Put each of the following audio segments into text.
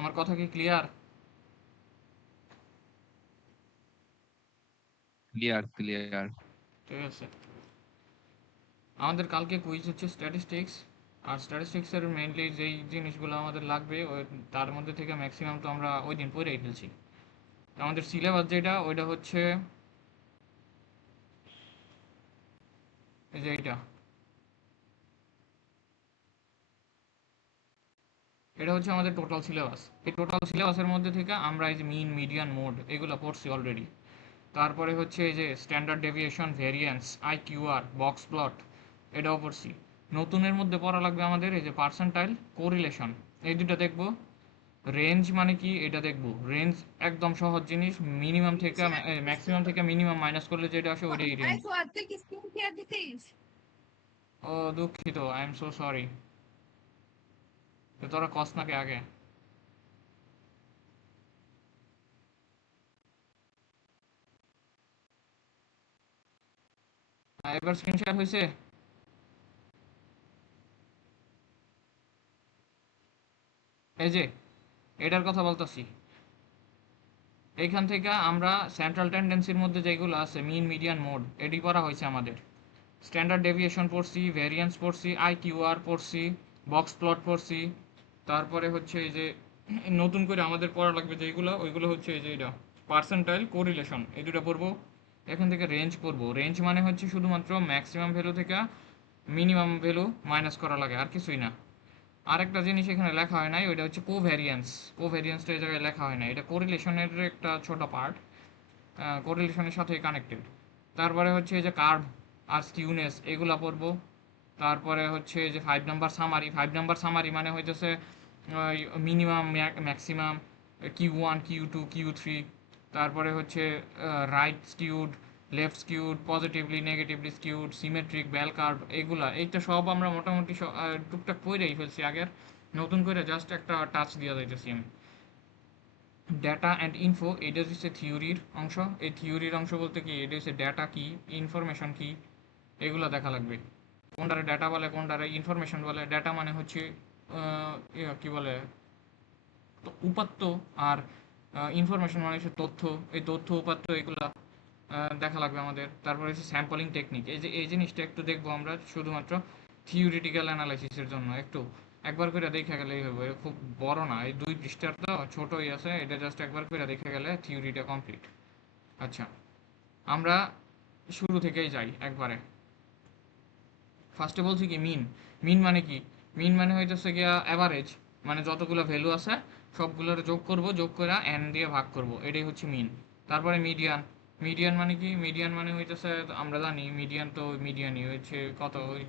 আমার কথা কি ক্লিয়ার? Clear clear. ঠিক আছে। আমাদের কালকে কুইজ হচ্ছে স্ট্যাটিস্টিক্স। আর স্ট্যাটিস্টিক্সের মেইনলি যেই জিনিসগুলো আমাদের লাগবে তার মধ্যে থেকে ম্যাক্সিমাম তো আমরা ওই দিন পড়েই ফেলছি। তো আমাদের সিলেবাস যেটা ওইটা হচ্ছে এই যে এইটা, এটা হচ্ছে আমাদের টোটাল সিলেবাস। এই টোটাল সিলেবাসের মধ্যে থেকে আমরা এই যে মিন মিডিয়ান মোড এগুলো পড়ছি অলরেডি। তারপরে হচ্ছে এই যে standard deviation, variance, IQR, box plot, এটাও পড়ছি। নতুনের মধ্যে পড়া লাগবে আমাদের এই যে পার্সেন্টাইল, কোরিলেশন, এই দুটো দেখবো। রেঞ্জ মানে কি এটা দেখবো। রেঞ্জ একদম সহজ জিনিস, মিনিমাম থেকে ম্যাক্সিমাম থেকে মিনিমাম মাইনাস করলে যেটা আসে ওইটাই রেঞ্জ। ও দুঃখিত, আই এম সো সরি। তোরা কস নাকি আগে? এবার স্ক্রিন শেয়ার হয়েছে? এই যে এটার কথা বলতেছি। এইখান থেকে আমরা সেন্ট্রাল টেন্ডেন্সির মধ্যে যেগুলো আছে মিন মিডিয়ান মোড এটি পড়া হয়েছে আমাদের। স্ট্যান্ডার্ড ডেভিয়েশন পড়ছি, ভেরিয়েন্স পড়ছি, আইকিউআর পড়ছি, বক্স প্লট পড়ছি। তারপরে হচ্ছে এই যে নতুন করে আমাদের পড়া লাগবে যেগুলো ওইগুলো হচ্ছে এই যে এটা পার্সেন্টাইল, কোরিলেশন, এই দুটো পড়বো। এখান থেকে রেঞ্জ পড়বো। রেঞ্জ মানে হচ্ছে শুধুমাত্র ম্যাক্সিমাম ভ্যালু থেকে মিনিমাম ভ্যালু মাইনাস করা লাগে, আর কিছুই না। আরেকটা জিনিস এখানে লেখা হয় নাই, ওইটা হচ্ছে কোভ্যারিয়েন্স। কোভ্যারিয়েন্সটা এই জায়গায় লেখা হয় না, এটা কোরিলেশনের একটা ছোট পার্ট, কোরিলেশনের সাথে কানেক্টেড। তারপরে হচ্ছে এই যে কার্ভ আর স্কিউনেস এগুলা পড়বো। তারপরে হচ্ছে যে 5 নাম্বার সামারি। 5 নাম্বার সামারি মানে হইতেছে minimum, maximum, Q1, Q2, Q3। তারপরে হচ্ছে right skewed, left skewed, positively negatively skewed, symmetric, bell curve, এগুলা এইটা সব আমরা মোটামুটি টুকটাক পড়েই ফেলছি আগের। নতুন করে জাস্ট একটা টাচ দিয়ে যাইতেছি আমি। ডেটা অ্যান্ড ইনফো, এটা হচ্ছে থিওরির অংশ। এই থিওরির অংশ বলতে কি, এটা হচ্ছে ডেটা কি, ইনফরমেশন কি, এগুলো দেখা লাগবে। কোনটারে ডেটা বলে, কোনটারে ইনফরমেশন বলে। ডেটা মানে হচ্ছে কি বলে, উপাত্ত। আর ইনফরমেশন মানে হচ্ছে তথ্য। এই তথ্য উপাত্ত এগুলা দেখা লাগবে আমাদের। তারপরে হচ্ছে স্যাম্পলিং টেকনিক, এই যে এই জিনিসটা একটু দেখবো আমরা শুধুমাত্র থিওরিটিক্যাল অ্যানালাইসিসের জন্য। একটু একবার করে দেখে গেলেই হবে, খুব বড় না, এই 2 পৃষ্ঠার তো, ছোটই আছে, এটা জাস্ট একবার করে দেখে গেলে থিওরিটা কমপ্লিট। আচ্ছা, আমরা শুরু থেকেই যাই একবারে। ফার্স্টে বলছি কি মিন। মিন মানে কি? মিন মানে হইতেছে গিয়া অ্যাভারেজ, মানে যতগুলো ভ্যালু আছে সবগুলোর যোগ করব, যোগ করে এন দিয়ে ভাগ করব, এটাই হচ্ছে মিন। তারপরে মিডিয়ান। মিডিয়ান মানে কি? মিডিয়ান মানে হইতেছে, আমরা জানি মিডিয়ান তো মিডিয়ানই হচ্ছে কত ওই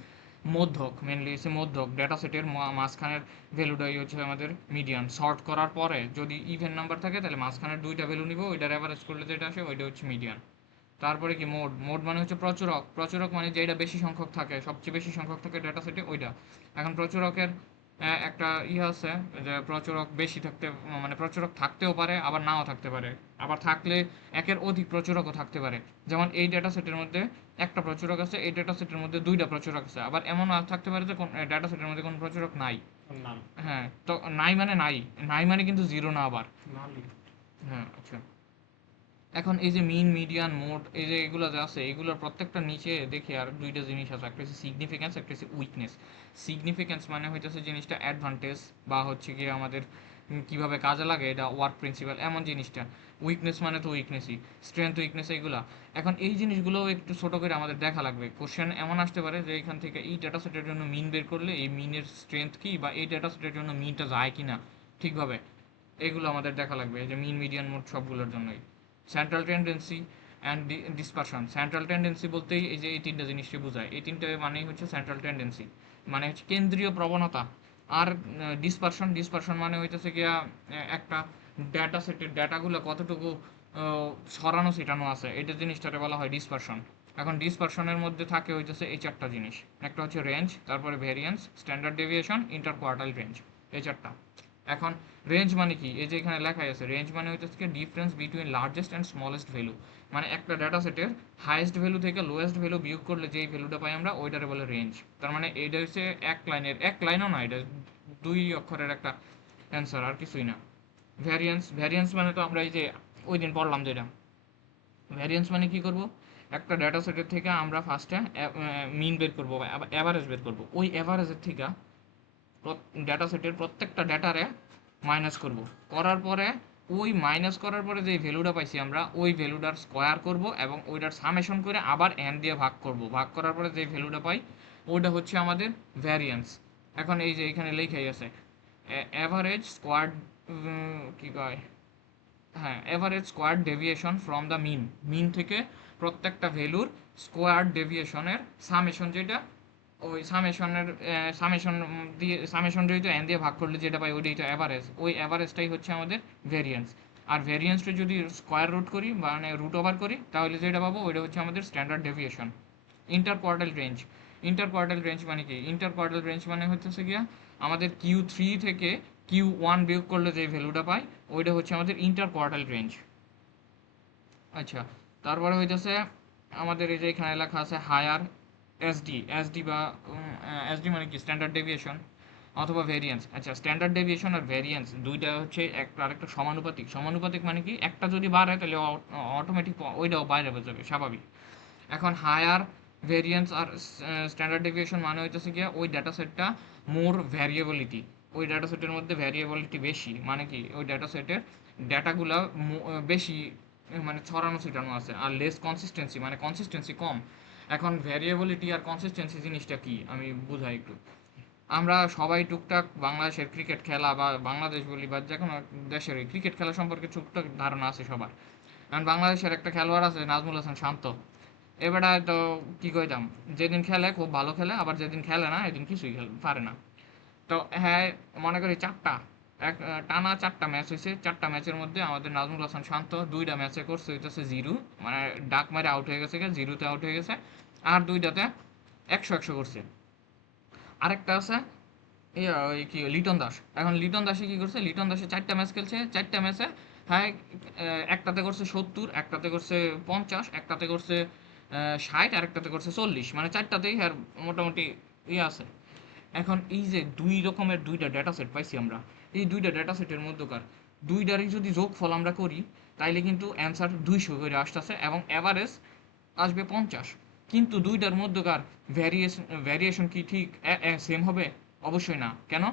মধ্যক, মেনলি হচ্ছে মধ্যক, ডেটা সেটের মাঝখানের ভ্যালুটাই হচ্ছে আমাদের মিডিয়ান। সর্ট করার পরে যদি ইভেন নাম্বার থাকে তাহলে মাঝখানের দুইটা ভ্যালু নিব, ওইটার অ্যাভারেজ করলে যেটা আসে ওইটা হচ্ছে মিডিয়ান। তারপরে কি মোড। মোড মানে হচ্ছে প্রচুরক। প্রচুরক মানে যেটা বেশি সংখ্যক থাকে, সবচেয়ে বেশি সংখ্যক থাকে ডেটা সেটে ওইটা। এখন প্রচুরকের একটা আছে, যে প্রচুরক বেশি থাকতে, মানে প্রচুরক থাকতেও পারে আবার নাও থাকতে পারে। আবার থাকলে একের অধিক প্রচুরকও থাকতে পারে। যেমন এই ডেটা সেটের মধ্যে একটা প্রচুরক আছে, এই ডেটা সেটের মধ্যে দুইটা প্রচুরক আছে। আবার এমনও থাকতে পারে যে কোন ডেটা সেটের মধ্যে কোনো প্রচুরক নাই। হ্যাঁ, তো নাই মানে নাই, নাই মানে কিন্তু জিরো না আবার। হ্যাঁ, আচ্ছা। এখন এই যে মিন, মিডিয়ান, মোড, এই যে এগুলো যে আছে এগুলোর প্রত্যেকটা নিচে দেখি আর দুইটা জিনিস আছে, একটা হচ্ছে সিগনিফিক্যান্স, একটা হচ্ছে উইকনেস। সিগনিফিক্যান্স মানে হইতেছে জিনিসটা অ্যাডভান্টেজ বা হচ্ছে কি আমাদের কিভাবে কাজে লাগে, এটা ওয়ার্ক প্রিন্সিপাল এমন জিনিসটা। উইকনেস মানে তো উইকনেসই, স্ট্রেংথ, উইকনেস এইগুলা। এখন এই জিনিসগুলোও একটু ছোট করে আমাদের দেখা লাগবে। কোশ্চেন এমন আসতে পারে যে এখান থেকে এই ডেটা সেটের জন্য মিন বের করলে এই মিনের স্ট্রেংথ কি, বা এই ডেটা সেটের জন্য মিনটা যায় কিনা ঠিকভাবে, এগুলো আমাদের দেখা লাগবে, এই যে মিন, মিডিয়ান, মোড সবগুলোর জন্যই। Central tendency and dispersion. Central tendency বলতেই এই যে এই তিনটা জিনিসকে বোঝায়। এই তিনটা মানেই হচ্ছে সেন্ট্রাল টেন্ডেন্সি, মানে হচ্ছে কেন্দ্রীয় প্রবণতা। আর ডিসপারশন, ডিসপারশন মানে হইতেছে গিয়া একটা ডেটা সেটের ডেটাগুলো কতটুকু ছড়ানো ছিটানো আছে, এটা জিনিসটাকে বলা হয় ডিসপারশন। এখন ডিসপারশনের মধ্যে থাকে হইতেছে এই চারটা জিনিস। একটা হচ্ছে রেঞ্জ, তারপরে variance, standard deviation, inter quartile range, এই চারটা। এখন রেঞ্জ মানে কি? এই যে এখানে লেখাই আছে, রেঞ্জ মানে হইতেছে কি difference between largest and smallest value. মানে একটা ডাটা সেটের হাইয়েস্ট ভ্যালু থেকে লোয়েস্ট ভ্যালু বিয়োগ করলে যেই ভ্যালুটা পাই আমরা ওইটারে বলে রেঞ্জ। তার মানে এইটা হচ্ছে এক লাইনের, এক লাইনও না, এটা 2 অক্ষরের একটা অ্যান্সার, আর কিছুই না। ভ্যারিয়েন্স মানে তো আমরা এই যে ওই দিন পড়লাম যেটা, ভ্যারিয়েন্স মানে কি করব, একটা ডেটা সেটের থেকে আমরা ফার্স্টে মিন বের করবো বা অ্যাভারেজ বের করব, ওই অ্যাভারেজের থেকে ডেটা সেটের প্রত্যেকটা ডেটারে মাইনাস করব, করার পরে ওই মাইনাস করার পরে যে ভ্যালুটা পাইছি আমরা ওই ভ্যালুটার স্কোয়ার করব এবং ওইটার সামেশন করে আবার এন দিয়ে ভাগ করব, ভাগ করার পরে যে ভ্যালুটা পাই ওইটা হচ্ছে আমাদের ভ্যারিয়েন্স। এখন এই যে এখানে লেখাই আছে অ্যাভারেজ স্কোয়াড, কি কয়, হ্যাঁ, average square deviation from the mean, mean থেকে প্রত্যেকটা ভ্যালুর স্কোয়ার ডেভিয়েশনের সামেশন, যেটা ওই সামেশনের সামেশন দিয়ে সামেশন যদি এন দিয়ে ভাগ করলে যেটা পাই ওইটাই তো অ্যাভারেজ, ওই অ্যাভারেজটাই হচ্ছে আমাদের ভেরিয়েন্স। আর ভেরিয়েন্সটা যদি স্কোয়ার রুট করি মানে রুট ওভার করি তাহলে যেটা পাবো ওইটা হচ্ছে আমাদের standard deviation. Inter quartile range, inter quartile range মানে কি, ইন্টার কোয়ার্টাইল রেঞ্জ মানে হচ্ছে গিয়া আমাদের Q3 থেকে Q1 বিয়োগ করলে যে ভ্যালুটা পাই ওইটা হচ্ছে আমাদের ইন্টার কোয়ার্টাইল রেঞ্জ। আচ্ছা, তারপরে হইতেছে আমাদের এই যে এখানে লেখা আছে হায়ার এসডি, এসডি বা এসডি মানে কি স্ট্যান্ডার্ড ডেভিয়েশন অথবা ভেরিয়েন্স। আচ্ছা, স্ট্যান্ডার্ড ডেভিয়েশন আর ভেরিয়েন্স দুইটা হচ্ছে একটা আরেকটা সমানুপাতিক, সমানুপাতিক মানে কি একটা যদি বাড়ে তাহলে অটোমেটিক ওইটাও বাইরে হয়ে যাবে, স্বাভাবিক। এখন হায়ার ভেরিয়েন্স আর স্ট্যান্ডার্ড ডেভিয়েশন মানে হইতেছে গিয়া ওই ডেটা সেটটা মোর ভ্যারিয়েবিলিটি, ওই ডেটা সেটের মধ্যে ভ্যারিয়েবিলিটি বেশি, মানে কি ওই ডেটা সেটের ডেটাগুলা বেশি মানে ছড়ানো ছিটানো আছে, আর লেস কনসিস্টেন্সি মানে কনসিস্টেন্সি কম। এখন ভ্যারিয়েবিলিটি আর কনসিস্টেন্সি জিনিসটা কি আমি বুঝাই একটু। আমরা সবাই টুকটাক বাংলাদেশের ক্রিকেট খেলা বা বাংলাদেশ বলি বা যে কোনো দেশের ক্রিকেট খেলা সম্পর্কে টুকটাক ধারণা আছে সবার। কারণ বাংলাদেশের একটা খেলোয়াড় আছে নাজমুল হাসান শান্ত, এবারে তো কি কইতাম, যেদিন খেলে খুব ভালো খেলে, আবার যেদিন খেলে না এদিন কিছুই পারে না। তো হ্যাঁ, মনে করি চারটা টানা চারটা ম্যাচ হয়েছে, চারটা ম্যাচের মধ্যে আমাদের নাজমুল হাসান শান্ত দুইটা ম্যাচে করছে হইতেছে জিরো, মানে ডাক মেরে আউট হয়ে গেছে, জিরোতে আউট হয়ে গেছে, আর দুইটাতে 100 করছে। আরেকটা আছে ওই কি লিটন দাস, এখন লিটন দাসে কি করছে, লিটন দাসে চারটা ম্যাচ খেলছে, চারটা ম্যাচে হ্যাঁ একটাতে করছে 70, একটাতে করছে 50, একটাতে করছে 60, আর একটাতে করছে 40, মানে চারটাতেই আর মোটামুটি ইয়ে আছে। এখন এই যে দুই রকমের দুইটা ডেটা সেট পাইছি আমরা, এই দুইটা ডেটা সেটের মধ্যকার দুইটারই যদি যোগফল আমরা করি তাইলে কিন্তু অ্যান্সার 200 করে আসতেছে এবং অ্যাভারেজ আসবে 50। কিন্তু দুইটার মধ্যকার ভ্যারিয়েশন কি ঠিক সেম হবে? অবশ্যই না। কেন?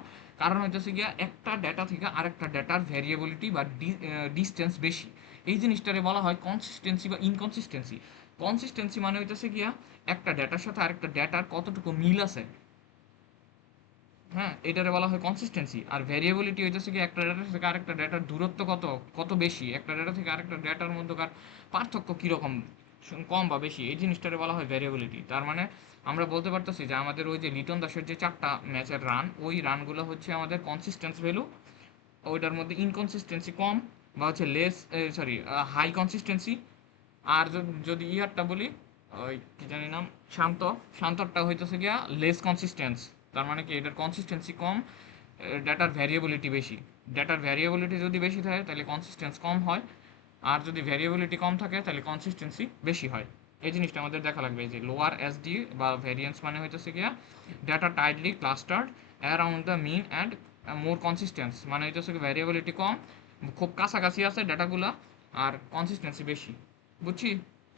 কারণ হইতেছে গিয়া একটা ডেটা থেকে আরেকটা ডেটার ভ্যারিয়েবিলিটি বা ডিস্টেন্স বেশি। এই জিনিসটারে বলা হয় কনসিস্টেন্সি বা ইনকনসিস্টেন্সি। কনসিস্টেন্সি মানে হইতেছে গিয়া একটা ডেটার সাথে আরেকটা ডেটার কতটুকু মিল আছে, হ্যাঁ, এটারে বলা হয় কনসিস্টেন্সি। আর ভ্যারিয়েবিলিটি হইতেছে কি একটা ডেটা থেকে আরেকটা ডেটার দূরত্ব কত কত বেশি, একটা ডেটা থেকে আরেকটা ডেটার মধ্যকার পার্থক্য কীরকম, কম বা বেশি, এই জিনিসটারে বলা হয় ভ্যারিয়েবিলিটি। তার মানে আমরা বলতে পারতেছি যে আমাদের ওই যে লিটন দাসের যে চারটা ম্যাচের রান, ওই রানগুলো হচ্ছে আমাদের কনসিস্টেন্স ভ্যালু, ওইটার মধ্যে ইনকনসিস্টেন্সি কম বা হচ্ছে লেস, সরি, হাই কনসিস্টেন্সি। আর যদি ইয়ারটা বলি, ওই কি জানি নাম, শান্ত, শান্তরটা হইতেছে গিয়া লেস কনসিস্টেন্স। তার মানে কি এটার কনসিস্টেন্সি কম, ডেটার ভ্যারিয়েবিলিটি বেশি। ডেটার ভ্যারিয়েবিলিটি যদি বেশি থাকে তাহলে কনসিস্টেন্স কম হয়, আর যদি ভ্যারিয়েবিলিটি কম থাকে তাহলে কনসিস্টেন্সি বেশি হয়। এই জিনিসটা আমাদের দেখা লাগবে, এই যে লোয়ার এসডি বা ভ্যারিয়েন্স মানে হইতেছে গিয়া data tightly clustered around the mean and more consistence, মানে হইতেছে কি ভ্যারিয়েবিলিটি কম, খুব কাছাকাছি আছে ডেটাগুলা, আর কনসিস্টেন্সি বেশি। বুঝছি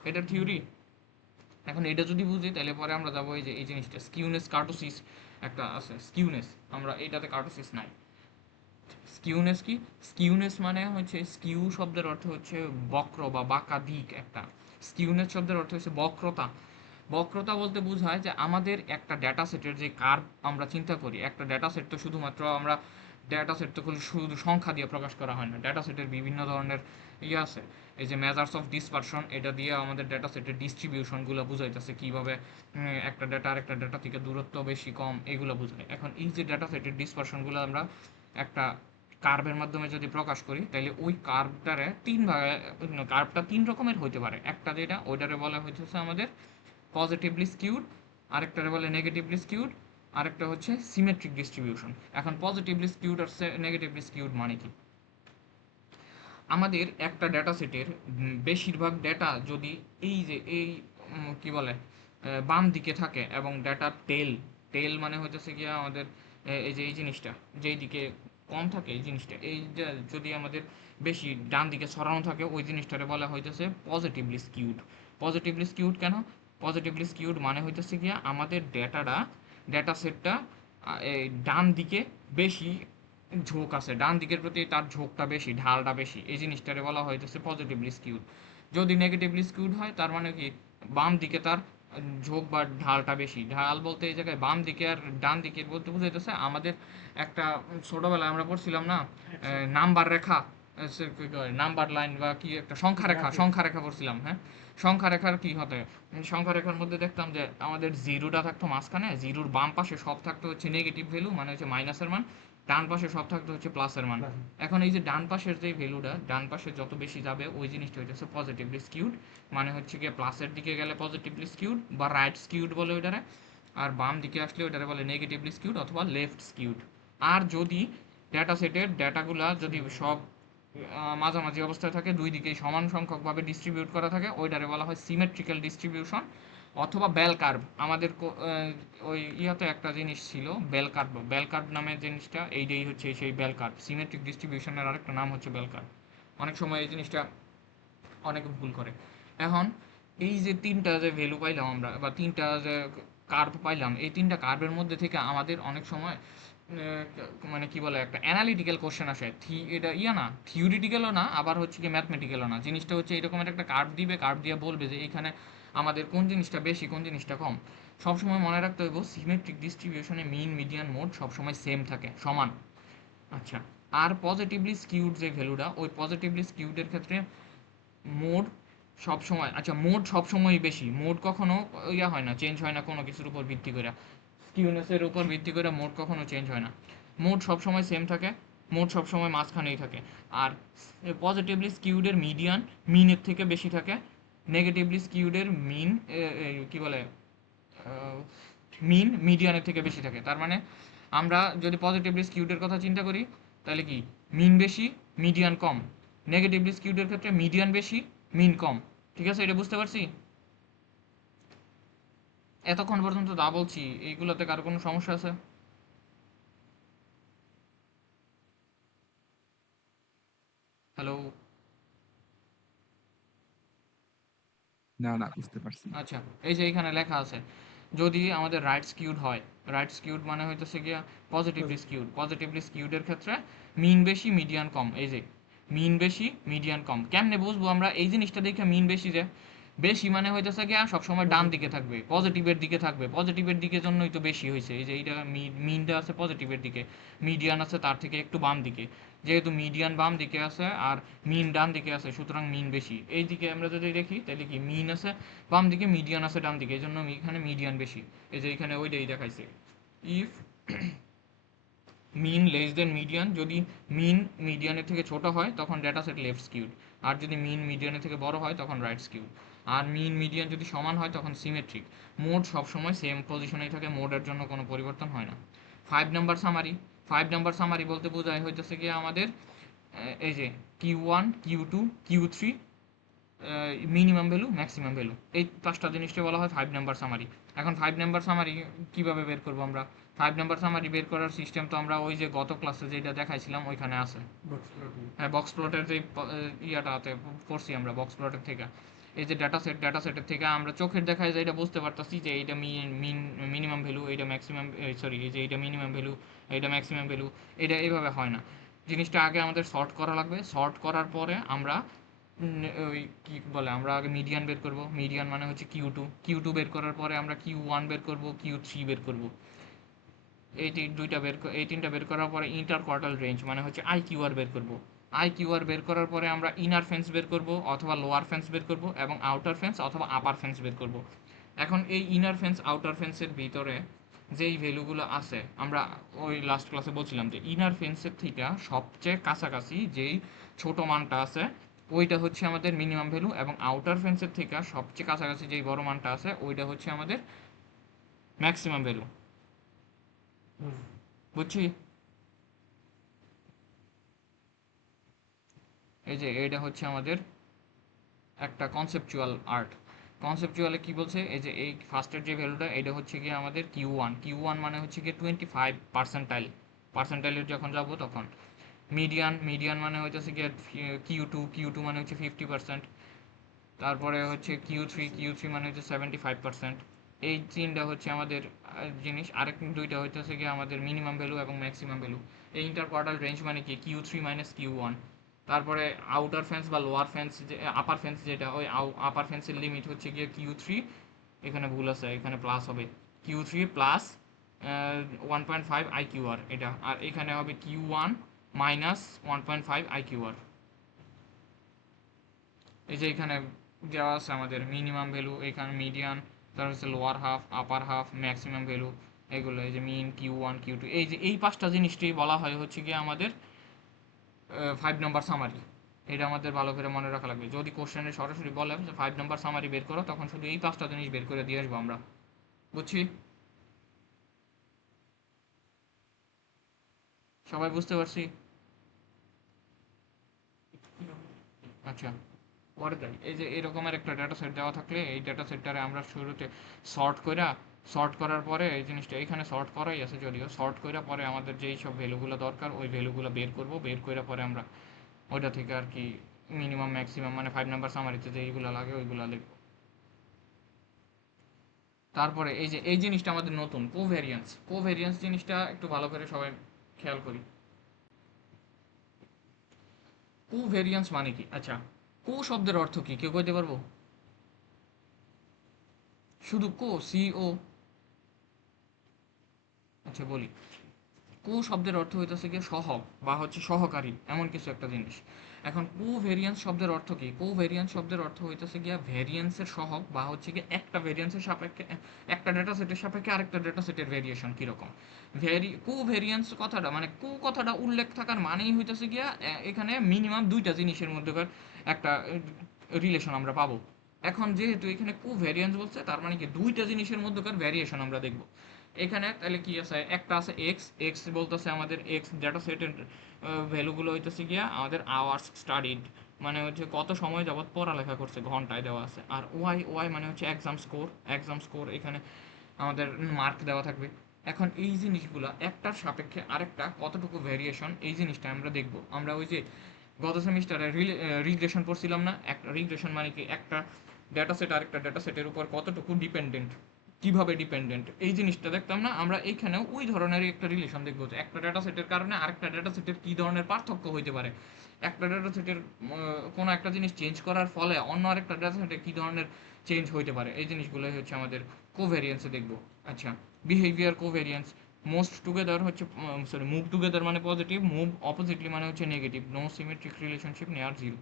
এটার থিওরি। এখন এটা যদি বুঝি তাহলে পরে আমরা যাবো এই যে এই জিনিসটা স্কিউনেস কার্টোসিস একটা আছে, স্কিউনেস, আমরা এইটাতে কার্টোসিস নাই। স্কিউনেস কি, স্কিউনেস মানে হচ্ছে স্কিউ শব্দের অর্থ হচ্ছে বক্র বা বাঁকা দিক একটা, স্কিউনেস শব্দের অর্থ হচ্ছে বক্রতা। বক্রতা বলতে বোঝায় যে আমাদের একটা ডেটা সেটের যে কার্ভ আমরা চিন্তা করি, একটা ডেটা সেট তো শুধুমাত্র আমরা ডেটা সেট তো শুধু সংখ্যা দিয়ে প্রকাশ করা হয় না, ডেটা সেটের বিভিন্ন ধরনের ইয়ে আছে। এই যে মেজার্স অফ ডিসপারশন, এটা দিয়ে আমাদের ডেটা সেটের ডিস্ট্রিবিউশনগুলো বুঝাইতেছে কীভাবে একটা ডেটা আরেকটা ডেটা থেকে দূরত্ব বেশি কম এগুলো বোঝায়। এখন এই যে ডেটা সেটের ডিসপারশনগুলো আমরা একটা কার্ভের মাধ্যমে যদি প্রকাশ করি তাহলে ওই কার্ভটারে তিন ভাগে, কার্ভটা তিন রকমের হইতে পারে। একটা যেটা ওইটারে বলা হইতেছে আমাদের পজিটিভলি স্কিউড, আরেকটারে বলে নেগেটিভলি স্কিউড, আরেকটা হচ্ছে সিমেট্রিক ডিস্ট্রিবিউশন। এখন পজিটিভলি স্কিউড আর নেগেটিভলি স্কিউড মানে কি, আমাদের একটা ডেটা সেটের বেশিরভাগ ডেটা যদি এই যে এই কি বলে বাম দিকে থাকে এবং ডেটার টেল, টেল মানে হইতেছে গিয়া আমাদের এই যে এই জিনিসটা যেই দিকে কম থাকে এই জিনিসটা, এইটা যদি আমাদের বেশি ডান দিকে সরানো থাকে ওই জিনিসটারে বলা হইতেছে পজিটিভলি স্কিউড। পজিটিভলি স্কিউড কেন? পজিটিভলি স্কিউড মানে হইতেছে গিয়া আমাদের ডেটা সেটটা এই ডান দিকে বেশি ঝোঁক আছে, ডান দিকের প্রতি তার ঝোঁকটা বেশি, ঢালটা বেশি, এই জিনিসটারে বলা হইতেছে পজিটিভলি স্কিউড। যদি নেগেটিভলি স্কিউড হয় তার মানে কি বাম দিকে তার ঝোঁক বা ঢালটা বেশি। ঢাল বলতে এই জায়গায় বাম দিকে আর ডান দিকে বলতে বুঝাইতেছে আমাদের একটা ছোটবেলায় আমরা পড়ছিলাম না নাম্বার রেখা, নাম্বার লাইন বা কি একটা সংখ্যা রেখা পড়ছিলাম, হ্যাঁ। সংখ্যা রেখার কি হতে, সংখ্যা রেখার মধ্যে দেখতাম যে আমাদের জিরোটা থাকতো মাঝখানে, জিরোর বাম পাশে সব থাকতো হচ্ছে নেগেটিভ ভ্যালু মানে হচ্ছে মাইনাসের মান, ডান পাশে সব থাকতো হচ্ছে প্লাসের মান। এখন এই যে ডান পাশের যে ভ্যালুটা ডান পাশে যত বেশি যাবে ওই জিনিসটা হচ্ছে পজিটিভলি স্কিউড, মানে হচ্ছে গিয়ে প্লাসের দিকে গেলে পজিটিভলি স্কিউড বা রাইট স্কিউড বলে ওইটারে, আর বাম দিকে আসলে ওইটারে বলে নেগেটিভলি স্কিউড অথবা লেফট স্কিউড। আর যদি ডেটা সেটের ডেটাগুলা যদি সব মাঝামাঝি অবস্থায় থাকে, দুই দিকেই সমান সংখ্যকভাবে ডিস্ট্রিবিউট করা থাকে, ওইটারে বলা হয় সিমেট্রিক্যাল ডিস্ট্রিবিউশন অথবা বেল কার্ভ। আমাদের ওই ইয়াতে একটা জিনিস ছিল বেল কার্ভ, বেল কার্ভ নামের জিনিসটা এইটাই হচ্ছে সেই বেল কার্ভ। সিমেট্রিক ডিস্ট্রিবিউশনের আরেকটা নাম হচ্ছে বেল কার্ভ। অনেক সময় এই জিনিসটা অনেকে ভুল করে। এখন এই যে তিনটা যে ভ্যালু পাইলাম আমরা বা তিনটা যে কার্ভ পাইলাম, এই তিনটা কার্ভের মধ্যে থেকে আমাদের অনেক সময় মানে কি বলে একটা অ্যানালিটিক্যাল কোশ্চেন আসে। এটা ইয়া না, থিওরিটিক্যালও না, আবার হচ্ছে কি ম্যাথমেটিক্যালও না। জিনিসটা হচ্ছে এরকমের একটা কার্ভ দিবে, কার্ভ দিয়ে বলবে যে এখানে আমাদের কোন জিনিসটা বেশি কোন জিনিসটা কম। সবসময় মনে রাখতে হইব সিমেট্রিক ডিস্ট্রিবিউশনে মিন মিডিয়ান মোড সবসময় সেম থাকে, সমান। আচ্ছা, আর পজিটিভলি স্কিউড যে ভ্যালুটা, ওই পজিটিভলি স্কিউডের ক্ষেত্রে মোড সবসময়, আচ্ছা মোড সবসময়ই বেশি, মোড কখনো ইয়া হয় না, চেঞ্জ হয় না কোনো কিছুর উপর ভিত্তি করে, স্কিউনেসের উপর ভিত্তি করে মোড কখনো চেঞ্জ হয় না। মোড সবসময় সেম থাকে, মোড সবসময় মাঝখানেই থাকে। আর পজিটিভলি স্কিউডের মিডিয়ান মিনের থেকে বেশি থাকে, নেগেটিভলি স্কিউডের মিন কি বলে মিন মিডিয়ানের থেকে বেশি থাকে। তার মানে আমরা যদি পজিটিভলি স্কিউডের কথা চিন্তা করি তাহলে কি মিন বেশি মিডিয়ান কম, নেগেটিভলি স্কিউডের ক্ষেত্রে মিডিয়ান বেশি মিন কম। ঠিক আছে, এটা বুঝতে পারছি? এতক্ষণ পর্যন্ত যা বলছি এইগুলোতে কারো কোনো সমস্যা আছে? হ্যালো? না না, বুঝতে পারছি। আচ্ছা, এই যে এখানে লেখা আছে যদি আমাদের রাইট স্কিউড হয়, রাইট স্কিউড মানে হইতেছে গিয়া পজিটিভলি স্কিউড, পজিটিভলি স্কিউডের ক্ষেত্রে মিন বেশি মিডিয়ান কম। এই যে মিন বেশি মিডিয়ান কম, কেমনে বুঝবো আমরা এই জিনিসটা দেখে? মিন বেশি যে বেশি মানে হইতেছে গিয়া সবসময় ডান দিকে থাকবে, পজিটিভের দিকে থাকবে, পজিটিভের দিকে জন্যই তো বেশি হয়েছে। এই যে এইটা মিনটা আছে পজিটিভের দিকে, মিডিয়ান আছে তার থেকে একটু বাম দিকে, যেহেতু মিডিয়ান বাম দিকে আছে আর মিন ডান দিকে আছে সুতরাং মিন বেশি। এই দিকে আমরা যদি দেখি তাহলে কি মিন আছে বাম দিকে, মিডিয়ান আছে ডান দিকে, এই জন্য এখানে মিডিয়ান বেশি। এই যে এখানে ওইটাই দেখাইছে, if mean less than median, যদি মিন মিডিয়ানের থেকে ছোট হয় তখন ডেটা সেট লেফট স্কিউড, আর যদি মিন মিডিয়ানের থেকে বড় হয় তখন রাইট স্কিউড। আর মিন মিডিয়ান যদি সমান হয় তখন সিমেট্রিক। মোড সবসময় সেম পজিশনেই থাকে, মোডের জন্য কোনো পরিবর্তন হয় না। 5 নাম্বার সামারি, 5 নাম্বার সামারি বলতে বোঝায় হইতেছে কি আমাদের এই যে Q1 Q2 Q3 minimum value maximum value, এই পাঁচটা জিনিসকে বলা হয় 5 নাম্বার সামারি। এখন 5 নাম্বার সামারি কীভাবে বের করবো আমরা? 5 নাম্বার সামারি বের করার সিস্টেম তো আমরা ওই যে গত ক্লাসে যেটা দেখাইছিলাম ওইখানে আছে। হ্যাঁ, বক্স প্লটের যে ইয়াটাতে পড়ছি আমরা, বক্স প্লটের থেকে এই যে ডাটা সেটের থেকে আমরা চোখের দেখায় যে এটা বুঝতে পারতাছি যে এইটা মিনিমাম ভ্যালু, এইটা ম্যাক্সিমাম, সরি এই যে এইটা মিনিমাম ভ্যালু, এইটা ম্যাক্সিমাম ভ্যালু। এটা এইভাবে হয় না, জিনিসটা আগে আমাদের সর্ট করা লাগবে। সর্ট করার পরে আমরা ওই কি বলে, আমরা আগে মিডিয়ান বের করব, মিডিয়ান মানে হচ্ছে কিউ টু বের করার পরে আমরা Q1 বের করব, Q3 বের করব। এই তিনটা বের করার পরে ইন্টার কোয়ার্টাল রেঞ্জ মানে হচ্ছে IQR বের করব। IQR বের করার পরে আমরা ইনার ফেন্স বের করব অথবা লোয়ার ফেন্স বের করব এবং আউটার ফেন্স অথবা আপার ফেন্স বের করব। এখন এই ইনার ফেন্স আউটার ফেন্সের ভিতরে যেই ভ্যালুগুলো আছে আমরা ওই লাস্ট ক্লাসে বলছিলাম যে ইনার ফেন্সের থেকে সবচেয়ে কাছাকাছি যেই ছোট মানটা আছে ওইটা হচ্ছে আমাদের মিনিমাম ভ্যালু, এবং আউটার ফেন্সের থেকে সবচেয়ে কাছাকাছি যেই বড় মানটা আছে ওইটা হচ্ছে আমাদের ম্যাক্সিমাম ভ্যালু। বুঝছি? এই যে এটা হচ্ছে আমাদের একটা কনসেপচুয়াল আর্ট। কনসেপচুয়ালে কি বলছে, এই যে এই ফার্স্টের যে ভ্যালুটা এটা হচ্ছে গিয়ে আমাদের Q1, মানে হচ্ছে গিয়ে 25 পার্সেন্টাইল, পার্সেন্টাইলে যখন যাব তখন। মিডিয়ান মানে হইতেছে গিয়ে কিউ টু মানে হচ্ছে 50%। তারপরে হচ্ছে কিউ থ্রি মানে হচ্ছে 75%। এই তিনটা হচ্ছে আমাদের জিনিস। আরেক দুইটা হইতেছে গিয়ে আমাদের মিনিমাম ভ্যালু এবং ম্যাক্সিমাম ভ্যালু। এই ইন্টার কোয়ার্টাল রেঞ্জ মানে কি Q3 - Q1। তারপরে আউটার ফেন্স বা লোয়ার ফেন্স, যে আপার ফেন্স যেটা, ওই আপার ফেন্সের লিমিট হচ্ছে গিয়ে Q3, এখানে ভুল আছে, এখানে প্লাস হবে, Q3 প্লাস 1.5 IQR এটা, আর এখানে হবে Q1 মাইনাস 1.5 IQR। এই যে এখানে দেওয়া আছে আমাদের মিনিমাম ভ্যালু, এখানে মিডিয়ান, তারপর হচ্ছে লোয়ার হাফ, আপার হাফ, ম্যাক্সিমাম ভ্যালু, এগুলো এই যে মিন, Q1 Q2, এই যে এই পাঁচটা জিনিসটাই বলা হয় হচ্ছে গিয়ে আমাদের 5 নম্বর সামারি। এটা আমাদের ভালো করে মনে রাখা লাগবে। যদি কোশ্চেনে সরাসরি বলে যে 5 নম্বর সামারি বের করো, তখন শুধু এই পাঁচটা জিনিস বের করে দিয়ে আসবো আমরা। বুঝছি? সবাই বুঝতে পারছি? আচ্ছা, পরে যাই। এই যে এরকমের একটা ডেটা সেট দেওয়া থাকলে এই ডেটা সেটটারে আমরা শুরুতে সর্ট কইরা, সর্ট করার পরে এই জিনিসটা এখানে সর্ট করাই আছে, যদিও সর্ট কইরা পরে আমাদের যেই সব ভ্যালুগুলো দরকার ওই ভ্যালুগুলো বের করব, বের কইরা পরে আমরা ওইটা থেকে আর কি মিনিমাম ম্যাক্সিমাম মানে 5 নম্বর সামারিতে যে এইগুলো লাগে ওইগুলো লিখব। তারপরে এই যে এই জিনিসটা আমাদের নতুন, কোভেরিয়েন্স। কোভেরিয়েন্স জিনিসটা একটু ভালো করে সবাই খেয়াল করি। কোভেরিয়েন্স মানে কি? আচ্ছা, কো শব্দের অর্থ কি কেউ কইতে পারবো? শুধু CO? আচ্ছা বলি, কো শব্দের অর্থ হইতেছে গিয়ে সহগ বা হচ্ছে সহকারী, এমন কিছু একটা জিনিস। এখন কোভেরিয়েন্স শব্দের অর্থ কি? কোভেরিয়েন্স শব্দের অর্থ হইতেছে গিয়া ভেরিয়েন্সের সহগ, বা হচ্ছে গিয়ে একটা ভেরিয়েন্সের সাপেক্ষে, একটা ডেটা সেটের সাপেক্ষে আরেকটা ডেটা সেটের ভেরিয়েশন কিরকম। কোভেরিয়েন্স কথাটা মানে কথাটা উল্লেখ থাকার মানেই হইতেছে গিয়া এখানে মিনিমাম দুইটা জিনিসের মধ্যেকার একটা রিলেশন আমরা পাবো। এখন যেহেতু এখানে কোভেরিয়েন্স বলছে, তার মানে কি দুইটা জিনিসের মধ্যকার ভেরিয়েশন আমরা দেখব। এখানে তাহলে কি আছে, একটা আছে এক্স বলতেছে আমাদের এক্স ডেটা সেটের ভ্যালুগুলো হইতেছে গিয়া আমাদের আওয়ার্স স্টাডিড, মানে হচ্ছে কত সময় যাবত পড়ালেখা করছে, ঘন্টায় দেওয়া আছে। আর ওয়াই মানে হচ্ছে এক্সাম স্কোর এখানে আমাদের মার্ক দেওয়া থাকবে। এখন এই জিনিসগুলো একটার সাপেক্ষে আরেকটা কতটুকু ভেরিয়েশন, এই জিনিসটা আমরা দেখব। আমরা ওই যে গত সেমিস্টারে রিগ্রেশন পড়ছিলাম না, একটা রিগ্রেশন মানে কি, একটা ডেটা সেট আরেকটা ডেটা সেটের উপর কতটুকু ডিপেন্ডেন্ট, কিভাবে ডিপেন্ডেন্ট, এই জিনিসটা দেখতাম না আমরা। এইখানেও ওই ধরনের একটা রিলেশন দেখবো যে একটা ডেটা সেটের কারণে আরেকটা ডেটা সেটের কী ধরনের পার্থক্য হইতে পারে, একটা ডেটা সেটের কোনো একটা জিনিস চেঞ্জ করার ফলে অন্য আরেকটা ডেটা সেটে কী ধরনের চেঞ্জ হইতে পারে, এই জিনিসগুলোই হচ্ছে আমাদের কোভেরিয়েন্সে দেখবো। আচ্ছা, বিহেভিয়ার কোভেরিয়েন্স। মোস্ট টুগেদার হচ্ছে, সরি, মুভ টুগেদার মানে পজিটিভ, মুভ অপোজিটলি মানে হচ্ছে নেগেটিভ, নো সিমেট্রিক রিলেশনশিপ, নেয়ার জিরো।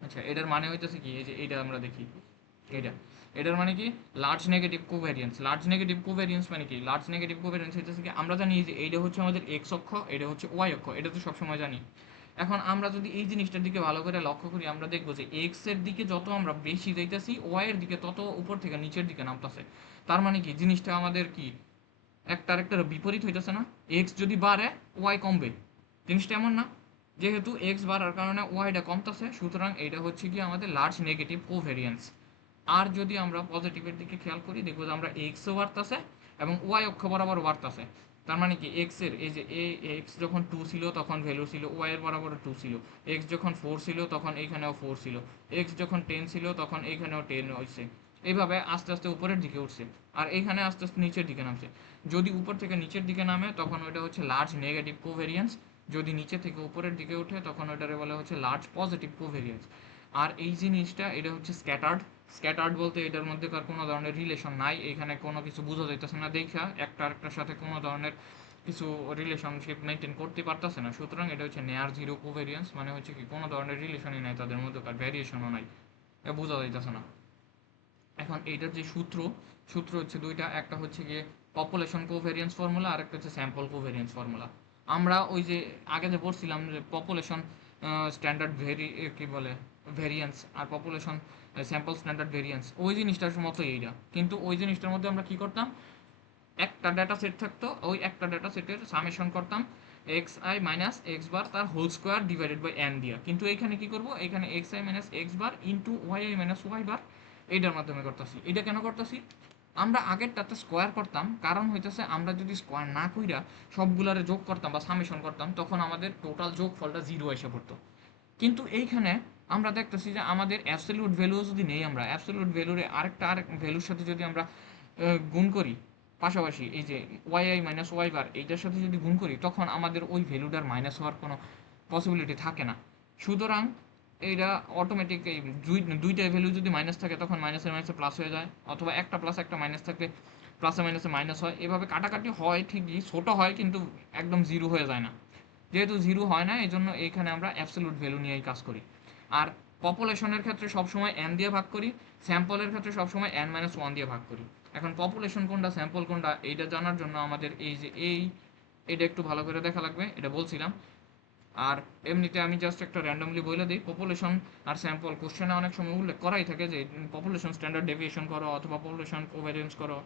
আচ্ছা, এটার মানে হইতেছে কি, এই যে এটা আমরা দেখি, এটা, এটার মানে কি, লার্জ নেগেটিভ কোভ্যারিয়েন্স। লার্জ নেগেটিভ কোভ্যারিয়েন্স মানে কি? লার্জ নেগেটিভ কোভ্যারিয়েন্স হইতেছে কি, আমরা জানি যে এইটা হচ্ছে আমাদের এক্স অক্ষ, এটা হচ্ছে ওয়াই অক্ষ, এটা তো সবসময় জানি। এখন আমরা যদি এই জিনিসটার দিকে ভালো করে লক্ষ্য করি, আমরা দেখবো যে এক্স এর দিকে যত আমরা বেশি যাইতেছি, ওয়াই এর দিকে তত উপর থেকে নিচের দিকে নামতেছে। তার মানে কি, জিনিসটা আমাদের কি একটা আরেকটার বিপরীত হইতেছে না? এক্স যদি বাড়ে ওয়াই কমবে, জিনিসটা এমন না? যেহেতু এক্স বাড়ার কারণে ওয়াইটা কমতেছে, সুতরাং এটা হচ্ছে কি আমাদের লার্জ নেগেটিভ কোভ্যারিয়েন্স। আর যদি আমরা পজিটিভের দিকে খেয়াল করি, দেখবো যে আমরা এক্সও বাড়তেছে এবং ওয়াই অক্ষ বরাবর বাড়তেছে। তার মানে কি, এক্স এর এই যে এক্স যখন 2 ছিল তখন ভ্যালু ছিল ওয়াই এর বরাবর 2 ছিল, এক্স যখন 4 ছিল তখন এইখানেও 4 ছিল, এক্স যখন 10 ছিল তখন এইখানেও 10 হয়েছে। এইভাবে আস্তে আস্তে উপরের দিকে উঠছে, আর এইখানে আস্তে আস্তে নিচের দিকে নামছে। যদি উপর থেকে নিচের দিকে নামে তখন ওইটা হচ্ছে লার্জ নেগেটিভ কোভেরিয়েন্স, যদি নিচে থেকে উপরের দিকে ওঠে তখন ওইটারে বলা হচ্ছে লার্জ পজিটিভ কোভেরিয়েন্স। আর এই জিনিসটা এটা হচ্ছে স্ক্যাটার্ড। স্ক্যাটার্ড বলতে এটার মধ্যে কার কোনো ধরনের রিলেশন নাই, এখানে কোনো কিছু বোঝা যাইতেছে না দেখা, একটা আরেকটার সাথে কোনো ধরনের কিছু রিলেশনশিপ মেনটেন করতে পারতেছে না, সুতরাং এটা হচ্ছে নেয়ার জিরো কোভেরিয়েন্স, মানে হচ্ছে কি কোনো ধরনের রিলেশনই নাই তাদের মধ্যে, কার ভ্যারিয়েশনও নাই, এটা বোঝা যাইতেছে না। এখন এইটার যে সূত্র হচ্ছে দুইটা, একটা হচ্ছে গিয়ে পপুলেশন কোভেরিয়েন্স ফর্মুলা, আর একটা হচ্ছে স্যাম্পল কোভেরিয়েন্স ফর্মুলা। আমরা ওই যে আগে যে পড়ছিলাম যে পপুলেশন স্ট্যান্ডার্ড কি বলে ভেরিয়েন্স, আর পপুলেশন স্যাম্পল স্ট্যান্ডার্ড ভেরিয়েন্স, ওই জিনিসটার মতো এইটা, কিন্তু ওই জিনিসটার মধ্যে আমরা কি করতাম, একটা ডেটা সেট থাকতো, ওই একটা ডেটা সেটের সামেশন করতাম X I minus X bar তার whole square divided by N দিয়া। কিন্তু এইখানে কি করব, এখানে X I minus X bar into Y I minus Y bar, এইটার মাধ্যমে করতেছি। এটা কেন করতেছি? আমরা আগেরটাতে স্কোয়ার করতাম, কারণ হইতেছে আমরা যদি স্কোয়ার না কইরা সবগুলারে যোগ করতাম বা সামেশন করতাম তখন আমাদের টোটাল যোগফলটা 0 এসে পড়তো। কিন্তু এইখানে আমরা দেখতেছি যে আমাদের অ্যাবসলিউট ভ্যালু যদি নেই, আমরা অ্যাবসলিউট ভ্যালুরে আরেক ভ্যালুর সাথে যদি আমরা গুণ করি পাশাপাশি, এই যে Y I minus Y bar এইটার সাথে যদি গুণ করি তখন আমাদের ওই ভ্যালুটার মাইনাস হওয়ার কোনো পসিবিলিটি থাকে না। সুতরাং এইটা অটোমেটিক এই দুইটা ভ্যালু যদি মাইনাস থাকে তখন মাইনাসের মাইনাসে প্লাস হয়ে যায়, অথবা একটা প্লাস একটা মাইনাস থাকলে প্লাসে মাইনাসে মাইনাস হয়, এভাবে কাটাকাটি হয় ঠিকই, ছোট হয় কিন্তু একদম জিরো হয়ে যায় না। যেহেতু জিরো হয় না এই জন্য এইখানে আমরা অ্যাবসলিউট ভ্যালু নিয়েই কাজ করি। আর পপুলেশনের ক্ষেত্রে সবসময় n দিয়ে ভাগ করি, স্যাম্পলের ক্ষেত্রে সবসময় n মাইনাস ওয়ান দিয়ে ভাগ করি। এখন পপুলেশন কোনটা স্যাম্পল কোনটা এইটা জানার জন্য আমাদের এই যে এটা একটু ভালো করে দেখা লাগবে, এটা বলছিলাম। আর এমনিতে আমি জাস্ট একটা র্যান্ডমলি বলে দিই, পপুলেশন আর স্যাম্পল কোশ্চেনে অনেক সময় উল্লেখ করাই থাকে যে পপুলেশন স্ট্যান্ডার্ড ডেভিয়েশন করো, অথবা পপুলেশন কোভ্যারিয়েন্স করো,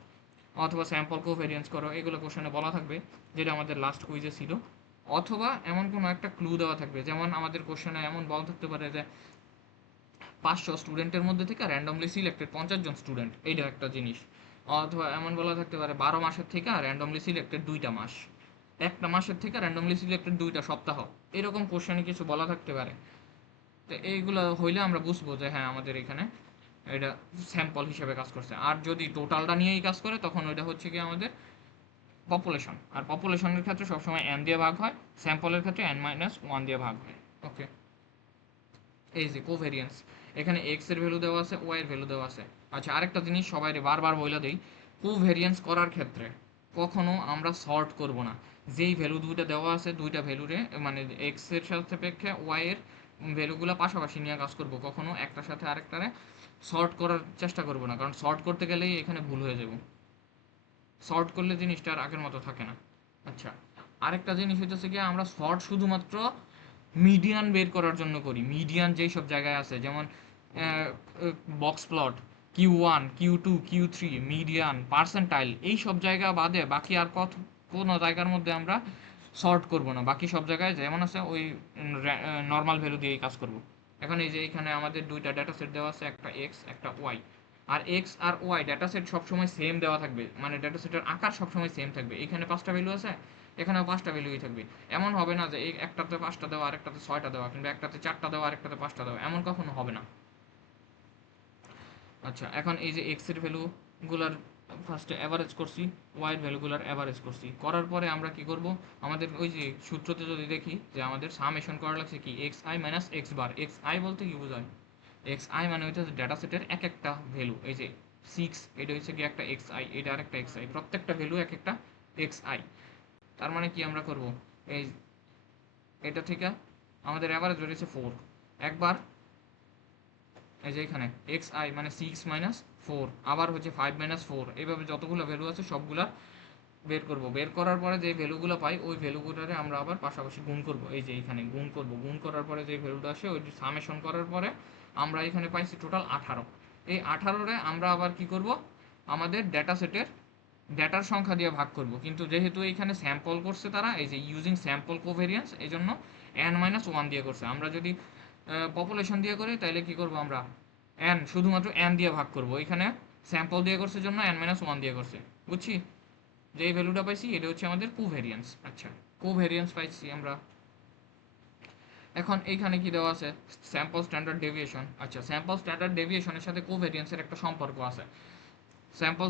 অথবা স্যাম্পল কোভ্যারিয়েন্স করো, এগুলো কোশ্চেনে বলা থাকবে, যেটা আমাদের লাস্ট কুইজে ছিল। অথবা এমন কোনো একটা ক্লু দেওয়া থাকবে, যেমন আমাদের কোশ্চেনে এমন বলা থাকতে পারে যে 500 স্টুডেন্টের মধ্যে থেকে র্যান্ডমলি সিলেক্টেড 50 জন স্টুডেন্ট, এইটা একটা জিনিস। অথবা এমন বলা থাকতে পারে 12 মাসের থেকে র্যান্ডমলি সিলেক্টেড 2টা মাস, একটা মাসের থেকে র্যান্ডমলি সিলেক্টেড 2টা সপ্তাহ, এরকম কোশ্চেনে কিছু বলা থাকতে পারে। তো এইগুলো হইলে আমরা বুঝবো যে হ্যাঁ আমাদের এখানে এটা স্যাম্পল হিসেবে কাজ করছে। আর যদি টোটালটা নিয়েই কাজ করে তখন ওইটা হচ্ছে কি আমাদের পপুলেশন। আর পপুলেশনের ক্ষেত্রে সবসময় n দিয়ে ভাগ হয়, স্যাম্পলের ক্ষেত্রে n মাইনাস ওয়ান দিয়ে ভাগ হয়। ওকে, এই যে কোভেরিয়েন্স, এখানে এক্স এর ভ্যালু দেওয়া আছে, ওয়াই এর ভ্যালু দেওয়া আছে। আচ্ছা, আরেকটা জিনিস সবাই বারবার বইলা দেই, কোভেরিয়েন্স করার ক্ষেত্রে কখনো আমরা সর্ট করব না। যেই ভ্যালু দুইটা দেওয়া আছে দুইটা ভ্যালুরে মানে এক্স এর সাপেক্ষে ওয়াই এর ভ্যালুগুলো পাশাপাশি নিয়ে কাজ করব, কখনো একটার সাথে আরেকটারে সর্ট করার চেষ্টা করব না, কারণ সর্ট করতে গেলেই এখানে ভুল হয়ে যাব। সর্ট করলে জিনিসটা আর আগের মতো থাকে না। আচ্ছা, আরেকটা জিনিস হইতেছে কি, আমরা সর্ট শুধুমাত্র মিডিয়ান বের করার জন্য করি। মিডিয়ান যেই সব জায়গায় আছে, যেমন box plot, Q1 Q2 Q3, median, percentile, এই সব জায়গা বাদে বাকি আর কোনো জায়গার মধ্যে আমরা সর্ট করব না। বাকি সব জায়গায় যেমন আছে ওই নর্মাল ভ্যালু দিয়েই কাজ করব। এখন এই যে এখানে আমাদের দুইটা ডেটা সেট দেওয়া আছে, একটা এক্স একটা ওয়াই। আর এক্স আর ওয়াই ডেটা সেট সবসময় সেম দেওয়া থাকবে, মানে ডেটা সেটের আকার সবসময় সেম থাকবে। এখানে 5টা ভ্যালু আছে, এখানেও 5টা ভ্যালুই থাকবে। এমন হবে না যে এই একটাতে 5টা দেওয়া আরেকটাতে 6টা দেওয়া, কিংবা একটাতে 4টা দেওয়া আরেকটাতে 5টা দেওয়া, এমন কখনো হবে না। আচ্ছা, এখন এই যে এক্স এর ভ্যালুগুলার ফার্স্টে অ্যাভারেজ করছি, ওয়াই এর ভ্যালুগুলার অ্যাভারেজ করছি, করার পরে আমরা কি করব, আমাদের ওই যে সূত্রতে যদি দেখি যে আমাদের সামেশন করা লাগছে কি x I minus X bar. X I বলতে কি বোঝায়, এক্স আই মানে হচ্ছে ডেটা সেটের এক একটা ভ্যালু। এই যে 6, এটা হচ্ছে কি একটা এক্স আই, এটা আরেকটা এক্স আই, প্রত্যেকটা ভ্যালু এক একটা এক্স আই। তার মানে কি আমরা করব, এই এটা থেকে আমাদের অ্যাভারেজ বেরিয়েছে 4, একবার এই যে এখানে এক্স আই মানে 6 - 4, আবার হচ্ছে 5 - 4, এইভাবে যতগুলো ভ্যালু আছে সবগুলা বের করব। বের করার পরে যে ভ্যালুগুলো পাই ওই ভ্যালুগুলোরে আমরা আবার পাশাপাশি গুণ করব। এই যে এখানে গুণ করব, গুণ করার পরে যে ভ্যালুটা আসে ওই সামেশন করার পরে আমরা এখানে পাইছি টোটাল 18। এই 18-রে আমরা আবার কি করব, আমাদের ডেটা সেটের ডেটার সংখ্যা দিয়ে ভাগ করব। কিন্তু যেহেতু এখানে স্যাম্পল করছে তারা, এই যে ইউজিং স্যাম্পল কোভেরিয়েন্স, এই জন্য n-1 দিয়ে করছে। আমরা যদি পপুলেশন দিয়ে করি তাহলে কি করব, আমরা শুধুমাত্র n দিয়ে ভাগ করব। এখানে স্যাম্পল দিয়ে করছে জন্য n-1 দিয়ে করছে। বুঝছি, যেই ভ্যালুটা পাইছি এটা হচ্ছে আমাদের কোভেরিয়েন্স। আচ্ছা, কোভেরিয়েন্স পাইছি আমরা। এখন এইখানে কি দেওয়া আছে, স্যাম্পল স্ট্যান্ডার্ড ডেভিয়েশন। আচ্ছা, স্যাম্পল স্ট্যান্ডার্ড ডেভিয়েশনের সাথে কোভেরিয়েন্সের একটা সম্পর্ক আছে। স্যাম্পল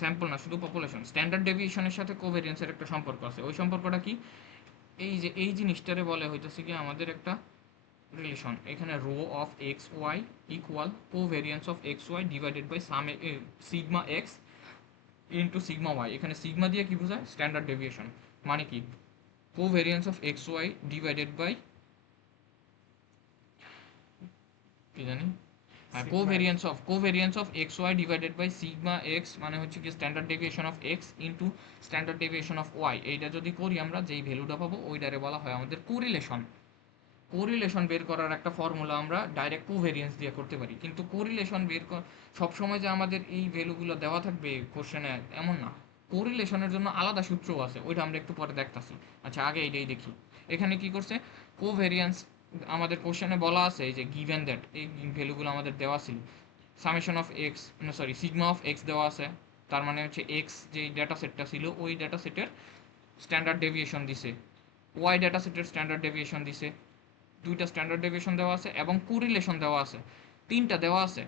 স্যাম্পল না, শুধু পপুলেশন, স্ট্যান্ডার্ড ডেভিয়েশনের সাথে কোভেরিয়েন্সের একটা সম্পর্ক আছে। ওই সম্পর্কটা কি, এই যে এই জিনিসটারে বলে হইতেছে কি আমাদের একটা রিলেশন। এখানে rho of x y equal covariance of x y divided by sigma x into sigma y. এখানে সিগমা দিয়ে কি বোঝায়, স্ট্যান্ডার্ড ডেভিয়েশন। মানে কি, covariance of x y divided by কি জানি, covariance of x y divided by sigma x, মানে হচ্ছে কি standard deviation of x into standard deviation of y. এইটা যদি করি আমরা, যেই ভ্যালুটা পাবো ওইটারে বলা হয় আমাদের কোরিলেশন। কোরিলেশন বের করার একটা ফর্মুলা আমরা ডাইরেক্ট কোভেরিয়েন্স দিয়ে করতে পারি, কিন্তু কোরিলেশন সবসময় যে আমাদের এই ভ্যালুগুলো দেওয়া থাকবে কোশ্চেনে এমন না। কোরিলেশনের জন্য আলাদা সূত্রও আছে, ওইটা আমরা একটু পরে দেখতাছি। আচ্ছা, আগে এইটাই দেখি। এখানে কি করছে, কোভেরিয়েন্স আমাদের কোশ্চেনে বলা আছে এই যে গিভেন দ্যাট এই ভ্যালুগুলো আমাদের দেওয়া ছিল, summation of x, sorry sigma of x দেওয়া আছে, তার মানে হচ্ছে এক্স যেই ডেটা সেটটা ছিল ওই ডেটা সেটের স্ট্যান্ডার্ড ডেভিয়েশন দিছে, ওয়াই ডেটা সেটের স্ট্যান্ডার্ড ডেভিয়েশন দিছে, দুইটা স্ট্যান্ডার্ড ডেভিয়েশন দেওয়া আছে এবং কোরিলেশন দেওয়া আছে, তিনটা দেওয়া আছে।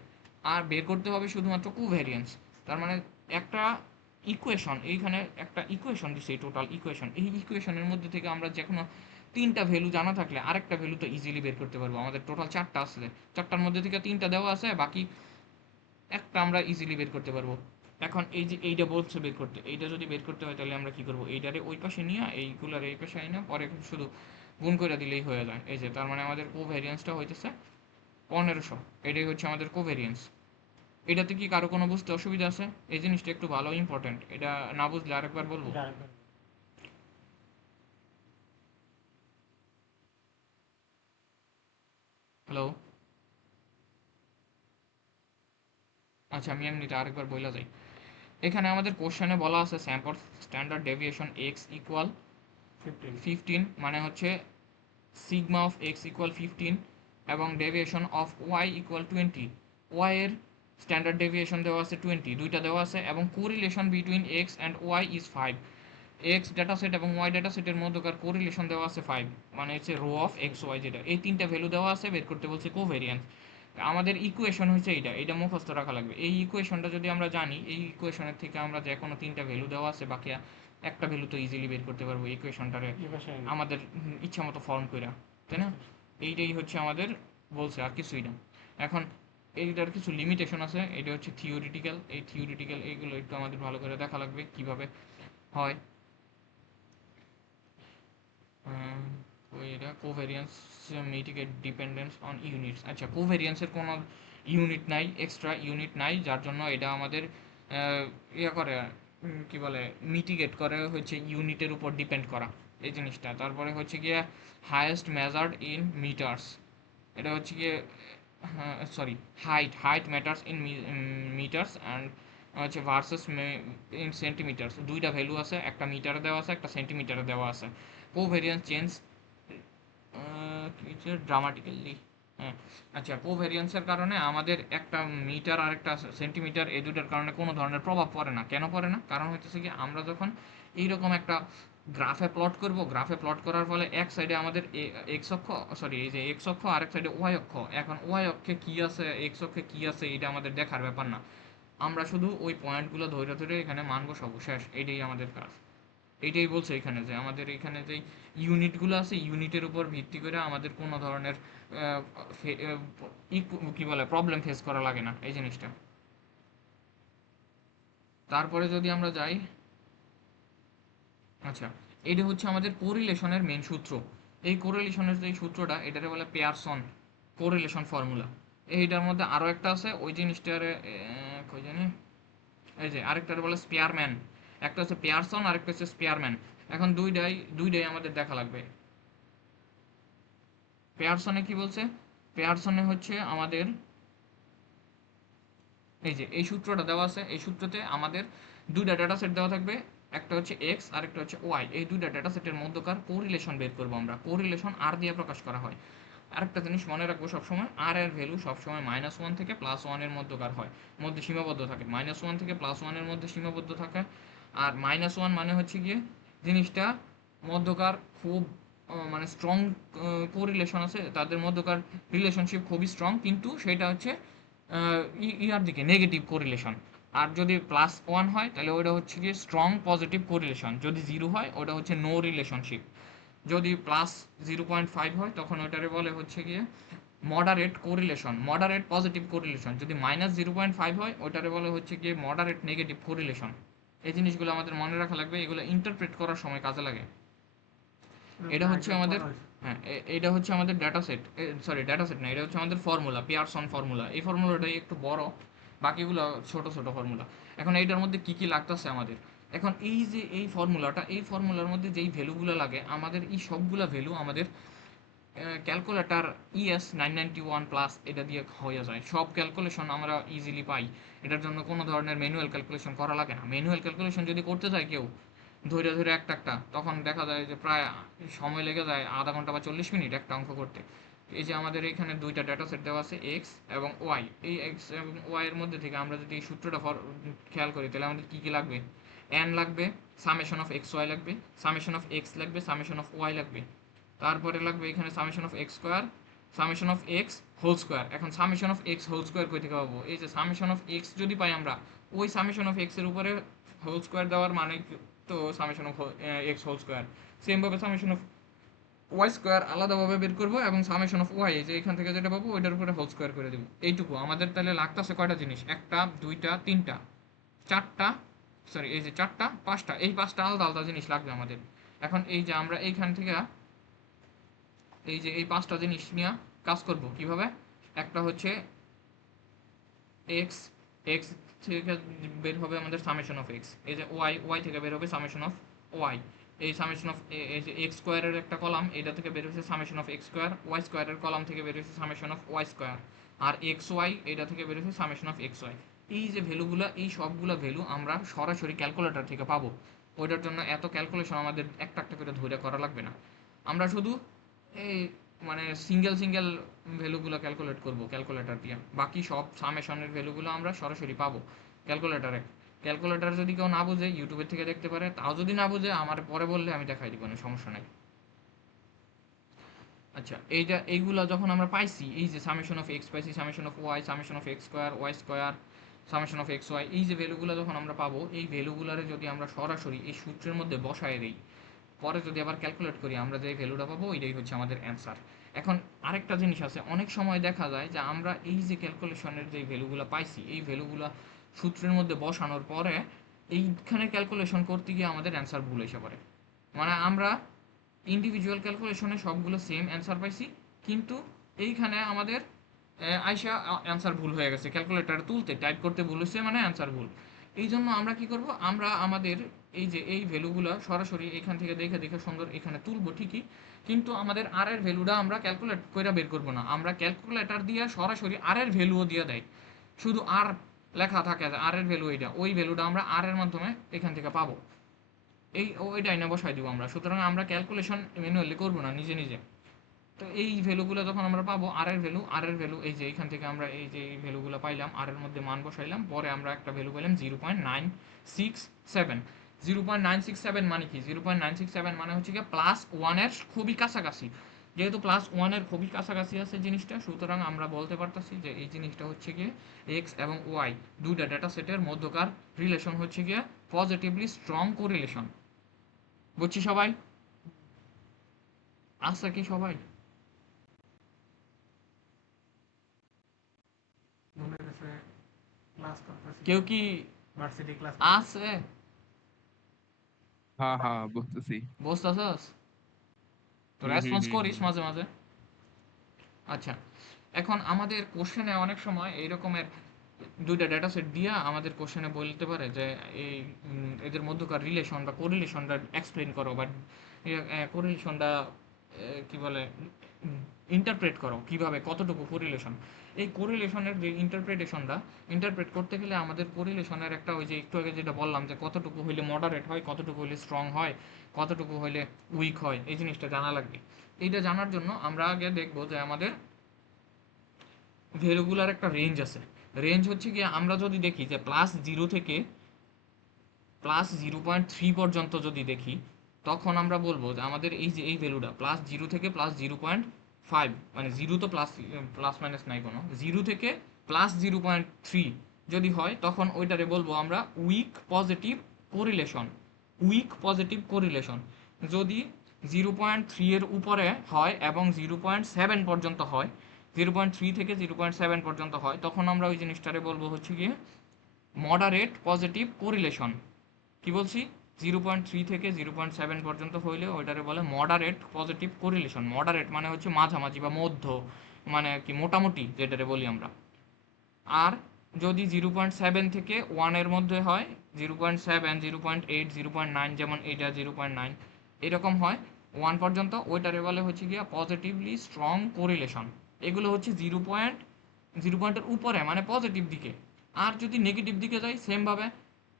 আর বের করতে হবে শুধুমাত্র কোভ্যারিয়েন্স। তার মানে একটা ইকুয়েশন, এইখানে একটা ইকুয়েশন দিছে, এই টোটাল ইকুয়েশন, এই ইকুয়েশনের মধ্যে থেকে আমরা যে কোনো তিনটা ভ্যালু জানা থাকলে আরেকটা ভ্যালু তো ইজিলি বের করতে পারবো। আমাদের টোটাল চারটা আসলে, চারটার মধ্যে থেকে তিনটা দেওয়া আছে, বাকি একটা আমরা ইজিলি বের করতে পারবো। এখন এই যে এইটা বলছে বের করতে, এইটা যদি বের করতে হয় তাহলে আমরা কি করবো, এইটারে ওই পাশে নিয়ে এইগুলার এই পাশে আইনা পরে শুধু গুণ করে দিলেই হয়ে যায়। এই যে তার মানে আমাদের কোভ্যারিয়েন্সটা হইতেছে 1500, এটাই হচ্ছে আমাদের কোভ্যারিয়েন্স। এটাতে কি কারো কোনো বুঝতে অসুবিধা আছে? এই জিনিসটা একটু ভালো ইম্পর্টেন্ট, এটা না বুঝলে আরেকবার বলবো। হ্যালো, আচ্ছা আমি এমনিতে আরেকবার বইলা যাই। এখানে আমাদের কোশ্চেনে বলা আছে sample standard deviation x equal 15, মানে হচ্ছে সিগমা অফ এক্স ইকুয়াল 15 এবং deviation of y equal 20। Y এর স্ট্যান্ডার্ড ডেভিয়েশন দেওয়া আছে 20, দুইটা দেওয়া আছে, এবং correlation between x and y is 5। X data set এবং ওয়াই ডাটা সেটের মধ্যকার কোরিলেশন দেওয়া আছে 5, মানে হচ্ছে রো অফ এক্স ওয়াই, যেটা এই তিনটা ভ্যালু দেওয়া আছে, বের করতে বলছে কোভ্যারিয়েন্স। আমাদের ইকুয়েশন হচ্ছে এইটা মুখস্থ রাখা লাগবে। এই ইকুয়েশনটা যদি আমরা জানি, এই ইকুয়েশনের থেকে আমরা যে কোনো তিনটা ভ্যালু দেওয়া আছে, বাকি একটা ভ্যালু তো ইজিলি বের করতে পারবো ইকুয়েশনটারে আমাদের ইচ্ছা মতো ফর্ম কইরা, তাই না? এইটাই হচ্ছে আমাদের বলছে, আর কিছুই না। এখন এইটার কিছু লিমিটেশন আছে, এটা হচ্ছে থিওরিটিক্যাল, এই থিওরিটিক্যাল এইগুলো একটু আমাদের ভালো করে দেখা লাগবে কিভাবে হয়। ওই এটা কোভ্যারিয়েন্স মিটিগেট ডিপেন্ডেন্স অন ইউনিটস। আচ্ছা, কোভ্যারিয়েন্সের কোনো ইউনিট নাই, এক্সট্রা ইউনিট নাই, যার জন্য এটা আমাদের ইয়ে করে, কি বলে, মিটিগেট করে হচ্ছে ইউনিটের উপর ডিপেন্ড করা এই জিনিসটা। তারপরে হচ্ছে গিয়ে হায়েস্ট মেজার্ড ইন মিটার্স, এটা হচ্ছে গিয়ে sorry height matters in meters and হচ্ছে ভার্সেস ইন সেন্টিমিটার্স। দুইটা ভ্যালু আছে, একটা মিটারে দেওয়া আছে, একটা সেন্টিমিটারে দেওয়া আছে। কোভ্যারিয়েন্স চেঞ্জ ড্রামাটিক্যালি, হ্যাঁ। আচ্ছা, কোভ্যারিয়েন্সের কারণে আমাদের একটা মিটার আর একটা সেন্টিমিটার, এই দুটার কারণে কোনো ধরনের প্রভাব পড়ে না। কেন পড়ে না? কারণ হচ্ছে কি, আমরা যখন এইরকম একটা গ্রাফে প্লট করব, গ্রাফে প্লট করার ফলে এক সাইডে আমাদের এক্স অক্ষ, সরি এই যে এক্স অক্ষ, আরেক সাইডে ওয়াই অক্ষ। এখন ওয়াই অক্ষে কি আছে, এক্স অক্ষে কি আছে, এটা আমাদের দেখার ব্যাপার না। আমরা শুধু ওই পয়েন্টগুলো ধরে ধরে এখানে মানবো, সব শেষ, এটাই আমাদের কাজ। এইটাই বলছে এখানে, যে আমাদের এখানে যে ইউনিটগুলো আছে, ইউনিটের উপর ভিত্তি করে আমাদের কোনো ধরনের কি বলে প্রবলেম ফেস করা লাগে না, এই জিনিসটা। তারপরে যদি আমরা যাই, আচ্ছা, এটা হচ্ছে আমাদের কোরিলেশনের মেন সূত্র। এই কোরিলেশনের যে সূত্রটা, এটাকে বলে পেয়ারসন কোরিলেশন ফর্মুলা। এইটার মধ্যে আরও একটা আছে, ওই জিনিসটার কই জানি, এই যে আরেকটার বলে স্পেয়ারম্যান। একটা হচ্ছে পেয়ারসন, আরেকটা হচ্ছে স্পেয়ারম্যান। এখন দুইটাই আমাদের দেখা লাগবে। পেয়ারসনে কি বলছে? পেয়ারসনে হচ্ছে আমাদের এই যে এই সূত্রটা দেওয়া আছে, এই সূত্রতে আমাদের দুইটা ডেটা সেট দেওয়া থাকবে, একটা হচ্ছে এক্স আর একটা হচ্ছে ওয়াই। এই দুইটা ডেটা সেটের মধ্যকার কোরিলেশন বের করবো আমরা। কোরিলেশন আর দিয়ে প্রকাশ করা হয়। আরেকটা জিনিস মনে রাখবো সবসময়, আর এর ভ্যালু সবসময় -1 থেকে +1 মধ্যকার হয়, মধ্যে সীমাবদ্ধ থাকে। -1 থেকে +1 মধ্যে সীমাবদ্ধ থাকে। আর -1 মানে হচ্ছে গিয়ে জিনিসটা মধ্যকার খুব মানে স্ট্রং কোরিলেশন আছে, তাদের মধ্যকার রিলেশনশিপ খুবই স্ট্রং, কিন্তু সেটা হচ্ছে ইয়ার দিকে নেগেটিভ কোরিলেশন। আর যদি +1 হয় তাহলে ওটা হচ্ছে গিয়ে স্ট্রং পজিটিভ কোরিলেশন, যদি 0 হয় ওটা হচ্ছে নো রিলেশনশিপ। যদি +0.5 হয় তখন ওটারে বলে হচ্ছে গিয়ে moderate correlation, moderate positive correlation. যদি -0.5 হয় ওটারে বলে হচ্ছে গিয়ে মডারেট নেগেটিভ কোরিলেশন। এই জিনিসগুলো আমাদের মনে রাখা লাগবে, এগুলো ইন্টারপ্রেট করার সময় কাজে লাগে। এটা হচ্ছে আমাদের, হ্যাঁ, এটা হচ্ছে আমাদের data set, sorry data set না, এটা হচ্ছে আমাদের ফর্মুলা, পিয়ারসন ফর্মুলা। এই ফর্মুলাটাই একটু বড়, বাকিগুলো ছোট ছোট ফর্মুলা। এখন এইটার মধ্যে কি কি লাগতেছে আমাদের, এখন এই যে এই ফর্মুলাটা, এই ফর্মুলার মধ্যে যেই ভ্যালুগুলো লাগে আমাদের, এই সবগুলা ভ্যালু আমাদের ক্যালকুলেটার ES991+ এটা দিয়ে হয়ে যায়। সব ক্যালকুলেশন আমরা ইজিলি পাই, এটার জন্য কোনো ধরনের ম্যানুয়াল ক্যালকুলেশন করা লাগে না। ম্যানুয়াল ক্যালকুলেশন যদি করতে চায় কেউ ধরে ধরে একটা তখন দেখা যায় যে প্রায় সময় লেগে যায় আধা ঘন্টা বা 40 মিনিট একটা অঙ্ক করতে। এই যে আমাদের এখানে দুইটা ডেটা সেট দেওয়া আছে এক্স এবং ওয়াই, এই এক্স এবং ওয়াই এর মধ্যে থেকে আমরা যদি এই সূত্রটা খেয়াল করি তাহলে আমাদের কী কী লাগবে, এন লাগবে, সামেশন অফ এক্স ওয়াই লাগবে, সামেশন অফ এক্স লাগবে, সামেশন অফ ওয়াই লাগবে, তারপরে লাগবে এখানে summation of x square, summation of x whole square. এখন summation of x whole square কই থেকে পাবো, এই যে সামেশন অফ এক্স যদি পাই আমরা, ওই সামেশন অফ এক্স এর উপরে হোল স্কোয়ার দেওয়ার মানে তো summation of x whole square. সেমভাবে সামেশন অফ ওয়াই স্কোয়ার আলাদাভাবে বের করবো এবং সামেশন অফ ওয়াই যে এখান থেকে যেটা পাবো ওইটার উপরে হোল স্কোয়ার করে দেবো। এইটুকু আমাদের তাহলে লাগতেছে কয়টা জিনিস, একটা দুইটা তিনটা চারটা, সরি এই যে চারটা পাঁচটা, এই পাঁচটা আলাদা আলাদা জিনিস লাগবে আমাদের। এখন এই যে আমরা এইখান থেকে এই যে এই পাঁচটা জিনিস নিয়ে কাজ করব কিভাবে, একটা হচ্ছে এক্স, এক্স থেকে বের হবে আমাদের সামেশন অফ এক্স, এই যে ওয়াই, ওয়াই থেকে বের হবে সামেশন অফ ওয়াই, এই সামেশন অফ এই যে এক্স স্কোয়ারের একটা কলাম এটা থেকে বের হচ্ছে summation of x square, y স্কোয়ারের কলাম থেকে বের হচ্ছে সামেশন অফ ওয়াই স্কোয়ার, আর এক্স ওয়াই এটা থেকে বের হচ্ছে সামেশন অফ এক্স ওয়াই। এই যে ভ্যালুগুলো, এই সবগুলো ভ্যালু আমরা সরাসরি ক্যালকুলেটর থেকে পাবো, ওইটার জন্য এত ক্যালকুলেশন আমাদের একটা একটা করে ধরে করা লাগবে না। আমরা শুধু এই মানে সিঙ্গেল সিঙ্গেল ভ্যালুগুলো ক্যালকুলেট করব ক্যালকুলেটর দিয়ে, বাকি সব সামেশনের ভ্যালুগুলো আমরা সরাসরি পাবো ক্যালকুলেটরে। ক্যালকুলেটর যদি কেউ না বুঝে ইউটিউবের থেকে দেখতে পারে, তাও যদি না বুঝে আমার পরে বললে আমি দেখাই দিব, না সমস্যা নাই। আচ্ছা এইটা এইগুলো যখন আমরা পাইছি, এই যে সামেশন অফ এক্স পাইছি, summation of y, summation of x square, y square, summation of x y, এই যে ভ্যালুগুলো যখন আমরা পাবো, এই ভ্যালুগুলারে যদি আমরা সরাসরি এই সূত্রের মধ্যে বসায় দিই, পরে যদি আবার ক্যালকুলেট করি আমরা যে ভ্যালুটা পাবো ওইটাই হচ্ছে আমাদের অ্যান্সার। এখন আরেকটা জিনিস আছে, অনেক সময় দেখা যায় যে আমরা এই যে ক্যালকুলেশনের যে ভ্যালুগুলো পাইছি এই ভ্যালুগুলো সূত্রের মধ্যে বসানোর পরে এইখানে ক্যালকুলেশন করতে গিয়ে আমাদের অ্যান্সার ভুল এসে পড়ে। মানে আমরা ইন্ডিভিজুয়াল ক্যালকুলেশনে সবগুলো সেম অ্যান্সার পাইছি, কিন্তু এইখানে আমাদের আইসা অ্যান্সার ভুল হয়ে গেছে, ক্যালকুলেটার তুলতে টাইপ করতে ভুল হয়েছে মানে অ্যান্সার ভুল। এই জন্য আমরা কি করব, আমরা আমাদের এই যে এই ভ্যালুগুলো সরাসরি এখান থেকে দেখে দেখে সুন্দর এখানে তুলবো ঠিকই, কিন্তু আমাদের আর এর ভ্যালুটা আমরা ক্যালকুলেট করে বের করব না, আমরা ক্যালকুলেটর দিয়ে সরাসরি আর এর ভ্যালুও দিয়ে দেয়, শুধু আর লেখা থাকে আর এর ভ্যালু এইটা, ওই ভ্যালুটা আমরা আর এর মাধ্যমে এখান থেকে পাবো, এই ওইটাই না বসাই দিব আমরা। সুতরাং আমরা ক্যালকুলেশন ম্যানুয়ালি করবো না নিজে নিজে। তো এই ভ্যালুগুলো যখন আমরা পাবো আর এর ভ্যালু, আর এর ভ্যালু এই যে এখান থেকে আমরা এই যে এই ভ্যালুগুলো পাইলাম, আর এর মধ্যে মান বসাইলাম, পরে আমরা একটা ভ্যালু পেলাম 0.967। 0.967 মানে কি, 0.967 মানে হচ্ছে কি প্লাস ওয়ানের খুবই কাছাকাছি, যেহেতু প্লাস ওয়ানের খুবই কাছাকাছি আছে জিনিসটা, সুতরাং আমরা বলতে পারতেছি যে এই জিনিসটা হচ্ছে গিয়ে এক্স এবং ওয়াই দুইটা ডেটা সেটের মধ্যকার রিলেশন হচ্ছে গিয়ে পজিটিভলি স্ট্রং কোরিলেশন। বুঝছি সবাই, আচ্ছা কি সবাই ভুলে গেছে ক্লাস করতেছি, কেউ কি ভার্সিটি ক্লাস আছে, হ্যাঁ হ্যাঁ বুঝতেছি। বুঝতেছস তো হুম হুম রেসপন্স হুম করিস হুম। মাঝে মাঝে। আচ্ছা এখন আমাদের কোশ্চেনে অনেক সময় এই রকমের দুইটা ডেটা সেট দিয়া আমাদের কোশ্চেনে বলতে পারে যে এই এদের মধ্যকার রিলেশন বা কোরিলেশনটা এক্সপ্লেন করো, বা কোরিলেশনটা কি বলে ইন্টারপ্রেট করো, কিভাবে কতটুকু কোরিলেশন। এই কোরিলেশনের যে ইন্টারপ্রিটেশনটা ইন্টারপ্রেট করতে গেলে আমাদের কোরিলেশনের একটা ওই যে একটু আগে যেটা বললাম যে কতটুকু হইলে মডারেট হয়, কতটুকু হইলে স্ট্রং হয়, কতটুকু হইলে উইক হয়, এই জিনিসটা জানা লাগবে। এইটা জানার জন্য আমরা আগে দেখবো যে আমাদের ভ্যালুগুলার একটা রেঞ্জ আছে। রেঞ্জ হচ্ছে কি, আমরা যদি দেখি যে +0 থেকে +0.3 পর্যন্ত যদি দেখি, তখন আমরা বলবো যে আমাদের এই যে এই ভ্যালুটা +0 থেকে +0.5, মানে জিরো তো প্লাস প্লাস মাইনাস নাই কোনো, 0 থেকে +0.3 যদি হয় তখন ওইটারে বলবো আমরা weak positive correlation. Weak positive correlation যদি 0.3 এর উপরে হয় এবং 0.7 পর্যন্ত হয়, 0.3 থেকে 0.7 পর্যন্ত হয়, তখন আমরা ওই জিনিসটারে বলবো হচ্ছে গিয়ে মডারেট পজিটিভ কোরিলেশন। কি বলছি, 0.3 থেকে 0.7 পর্যন্ত হইলে ওইটারে বলে মডারেট পজিটিভ কোরিলেশন। মডারেট মানে হচ্ছে মাঝামাঝি বা মধ্য, মানে কি মোটামুটি যেটারে বলি আমরা। আর যদি 0.7 থেকে 1 এর মধ্যে হয়, 0.7, 0.8, 0.9, যেমন এইটা 0.9 এরকম হয় 1 পর্যন্ত, ওইটারে বলে হচ্ছে গিয়া পজিটিভলি স্ট্রং কোরিলেশন। এগুলো হচ্ছে 0 পয়েন্টের উপরে মানে পজিটিভ দিকে। আর যদি নেগেটিভ দিকে যাই সেমভাবে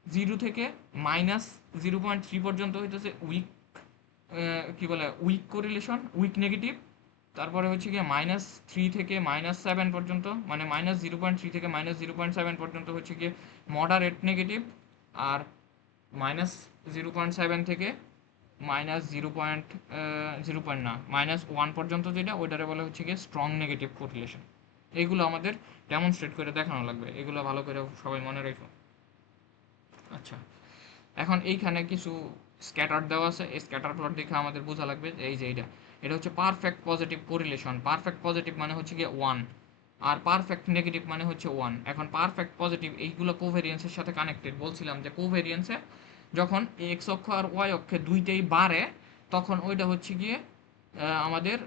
0 থেকে -0.3 পর্যন্ত হইতেছে উইক, কি বলে উইক কোরিলেশন, উইক নেগেটিভ। তারপরে হচ্ছে গিয়ে -3 থেকে -7 পর্যন্ত, মানে -0.3 থেকে -0.7 পর্যন্ত হচ্ছে গিয়ে মডারেট নেগেটিভ, আর -0.7 থেকে -0. না -1 পর্যন্ত যেটা ওইটারে বলা হচ্ছে গিয়ে স্ট্রং নেগেটিভ কোরিলেশন। এগুলো আমাদের ডেমনস্ট্রেট করে দেখানো লাগবে, এগুলো ভালো করে সবাই মনে রেখো। আচ্ছা, এখন এইখানে কিছু স্ক্যাটার দেওয়া আছে, এই স্ক্যাটার প্লট দেখে আমাদের বোঝা লাগবে যে এই যে এটা হচ্ছে perfect positive correlation. Perfect positive মানে হচ্ছে গিয়ে 1, আর পারফেক্ট নেগেটিভ মানে হচ্ছে 1। এখন পারফেক্ট পজিটিভ এইগুলো কোভেরিয়েন্সের সাথে কানেক্টেড, বলছিলাম যে কোভেরিয়েন্সে যখন এক্স অক্ষ আর ওয়াই অক্ষে দুইটাই বাড়ে তখন ওইটা হচ্ছে গিয়ে আমাদের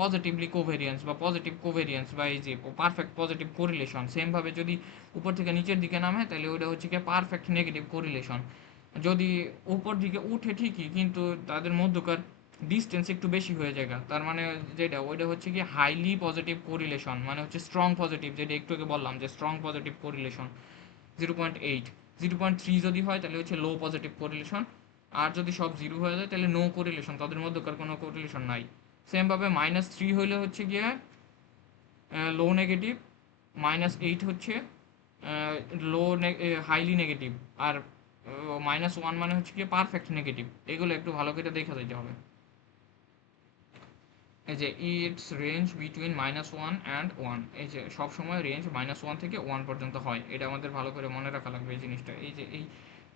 পজিটিভলি কোভেরিয়েন্স বা পজিটিভ কোভেরিয়েন্স বা এই যে পারফেক্ট পজিটিভ কোরিলেশন। সেমভাবে যদি উপর থেকে নিচের দিকে নামে তাহলে ওইটা হচ্ছে গিয়ে পারফেক্ট নেগেটিভ কোরিলেশন। যদি উপর দিকে উঠে ঠিকই কিন্তু তাদের মধ্যকার ডিস্টেন্স একটু বেশি হয়ে যায়, তার মানে যেটা ওইটা হচ্ছে কি হাইলি পজিটিভ কোরিলেশন, মানে হচ্ছে স্ট্রং পজিটিভ, যেটা একটু আগে বললাম যে স্ট্রং পজিটিভ কোরিলেশন 0.8। 0.3 যদি হয় তাহলে হচ্ছে লো পজিটিভ কোরিলেশন, আর যদি সব জিরো হয়ে যায় তাহলে নো কোরিলেশন, তাদের মধ্যকার কোনো কোরিলেশন নাই। সেমভাবে -3 হইলে হচ্ছে গিয়ে লো নেগেটিভ, -8 হচ্ছে লো হাইলি নেগেটিভ, আর -1 মানে হচ্ছে কি পারফেক্ট নেগেটিভ। এগুলো একটু ভালো করে দেখা দিতে হবে। এই যে ইটস রেঞ্জ বিটুইন -1 অ্যান্ড 1, এই যে সবসময় রেঞ্জ -1 থেকে 1 পর্যন্ত হয়, এটা আমাদের ভালো করে মনে রাখা লাগবে এই জিনিসটা। এই যে এই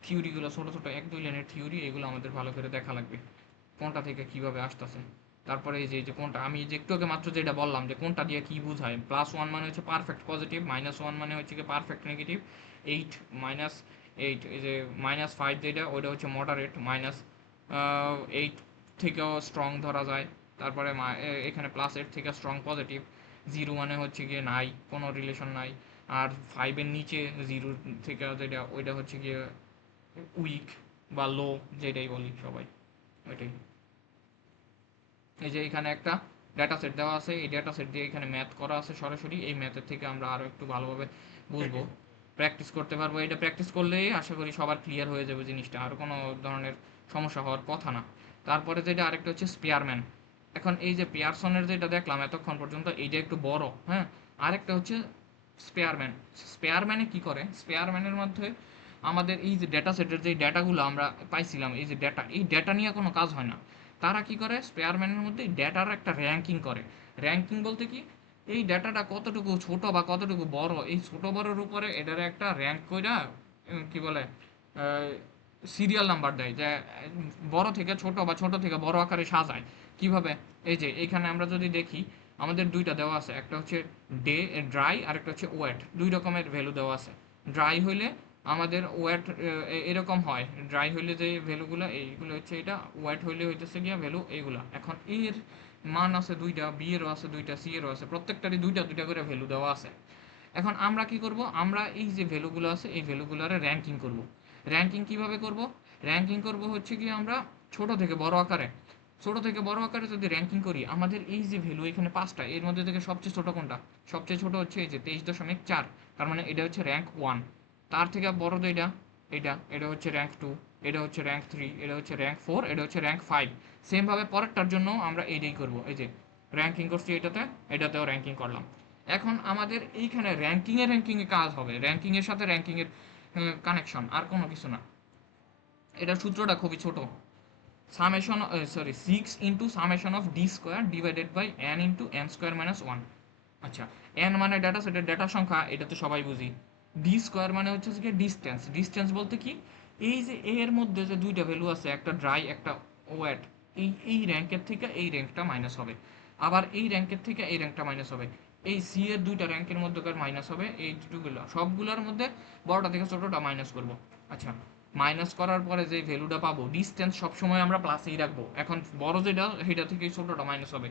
থিওরিগুলো ছোটো ছোটো 1-2 লাইনের থিওরি, এগুলো আমাদের ভালো করে দেখা লাগবে কোনটা থেকে কিভাবে আসতেছে। তারপরে এই যে কোনটা আমি যে একটু আগে মাত্র যেটা বললাম যে কোনটা দিয়ে কি বোঝায়, +1 মানে হচ্ছে পারফেক্ট পজিটিভ, -1 মানে হচ্ছে কি পারফেক্ট নেগেটিভ, 8 -8 এই যে -5 যেটা ওইটা হচ্ছে মডারেট, -8 থেকেও স্ট্রং ধরা যায়। তারপরে এখানে +8 থেকে স্ট্রং পজিটিভ, 0 মানে হচ্ছে গিয়ে নাই, কোনো রিলেশন নাই, আর 5-এর নিচে 0 থেকে যেটা ওইটা হচ্ছে গিয়ে উইক বা লো, যেটাই বলি সবাই ওইটাই। এই যে এখানে একটা ডেটা সেট দেওয়া আছে, এই ডেটা সেট দিয়ে এখানে ম্যাথ করা আছে সরাসরি, এই ম্যাথের থেকে আমরা আরও একটু ভালোভাবে বুঝবো, প্র্যাকটিস করতে পারবো। এটা প্র্যাকটিস করলেই আশা করি সবার ক্লিয়ার হয়ে যাবে জিনিসটা, আর কোনো ধরনের সমস্যা হওয়ার কথা না। তারপরে যেটা আরেকটা হচ্ছে স্পেয়ারম্যান। এখন এই যে পিয়ারসনের যেটা দেখলাম এতক্ষণ পর্যন্ত এইটা একটু বড়, হ্যাঁ। আরেকটা হচ্ছে স্পেয়ারম্যান। স্পেয়ারম্যানে কি করে, স্পেয়ারম্যানের মধ্যে আমাদের এই যে ডেটা সেটের যে ডেটাগুলো আমরা পাইছিলাম, এই যে ডেটা, এই ডেটা নিয়ে কোনো কাজ হয় না। তারা কি করে স্পেয়ারম্যানের মধ্যে ডেটার একটা র্যাঙ্কিং করে। র্যাঙ্কিং বলতে কি, এই ডেটাটা কতটুকু ছোট বা কতটুকু বড়, এই ছোট বড়র উপরে এটার একটা র্যাঙ্ক কইরা কি বলে সিরিয়াল নাম্বার দেয়, যে বড় থেকে ছোট বা ছোট থেকে বড় আকারে সাজায়। কিভাবে, এই যে এখানে আমরা যদি দেখি আমাদের দুইটা দেওয়া আছে, একটা হচ্ছে ড্রাই আর একটা হচ্ছে ওয়েট, দুই রকমের ভ্যালু দেওয়া আছে। ড্রাই হইলে আমাদের ওয়েট এরকম হয়, ড্রাই হইলে যে ভ্যালুগুলো এইগুলো হচ্ছে এটা, ওয়েট হইলে হইতেছে গিয়া ভ্যালু এইগুলা। এখন এর মান আছে দুইটা, বি এরও আছে দুইটা, সি এরও আছে, প্রত্যেকটারই দুইটা দুইটা করে ভ্যালু দেওয়া আছে। এখন আমরা কি করব, আমরা এই যে ভ্যালুগুলো আছে এই ভ্যালুগুলোরে র্যাঙ্কিং করব। র্যাঙ্কিং কিভাবে করব, র্যাঙ্কিং করব হচ্ছে কি আমরা ছোট থেকে বড় আকারে, ছোট থেকে বড় আকারে যদি র্যাঙ্কিং করি, আমাদের এই যে ভ্যালু এখানে 5টা, এর মধ্যে থেকে সবচেয়ে ছোট কোনটা, সবচেয়ে ছোট হচ্ছে এই যে 23.4, তার মানে এটা হচ্ছে র্যাঙ্ক 1। তার থেকে বড় যেটা, এটা এটা হচ্ছে র্যাঙ্ক 2, এটা হচ্ছে র্যাঙ্ক 3, এটা হচ্ছে র্যাঙ্ক 4, এটা হচ্ছে র্যাঙ্ক 5। সেমভাবে পরেরটার জন্য আমরা এইটাই করব, এই যে র্যাঙ্কিং করছি এটাতে, এটাতেও র্যাঙ্কিং করলাম। এখন আমাদের এইখানে র্যাঙ্কিংয়ে কাজ হবে, র্যাঙ্কিংয়ের সাথে র্যাঙ্কিংয়ের কানেকশন, আর কোনো কিছু না। এটার সূত্রটা খুবই ছোট, summation 6 into summation of d square divided by n into n square minus 1। আচ্ছা, এন মানে ডাটা সেটের ডেটা সংখ্যা, এটা তো সবাই বুঝি। ডি স্কোয়ার মানে হচ্ছে কি ডিস্টেন্স, ডিস্টেন্স বলতে কি, এই যে এর মধ্যে যে দুইটা ভ্যালু আছে, একটা ড্রাই একটা ওয়েট, এই র্যাঙ্কের থেকে এই র্যাঙ্কটা মাইনাস হবে, আবার এই র্যাঙ্কের থেকে এই র্যাঙ্কটা মাইনাস হবে, এই সি এর দুইটা র্যাঙ্কের মধ্যকার মাইনাস হবে, এই দুটোগুলো সবগুলোর মধ্যে বড়টা থেকে ছোটটা মাইনাস করব। আচ্ছা, মাইনাস করার পরে যে ভ্যালুটা পাবো, ডিস্টেন্স সবসময় আমরা প্লাসেই রাখবো, এখন বড় যেটা সেটা থেকে ছোটটা মাইনাস হবে,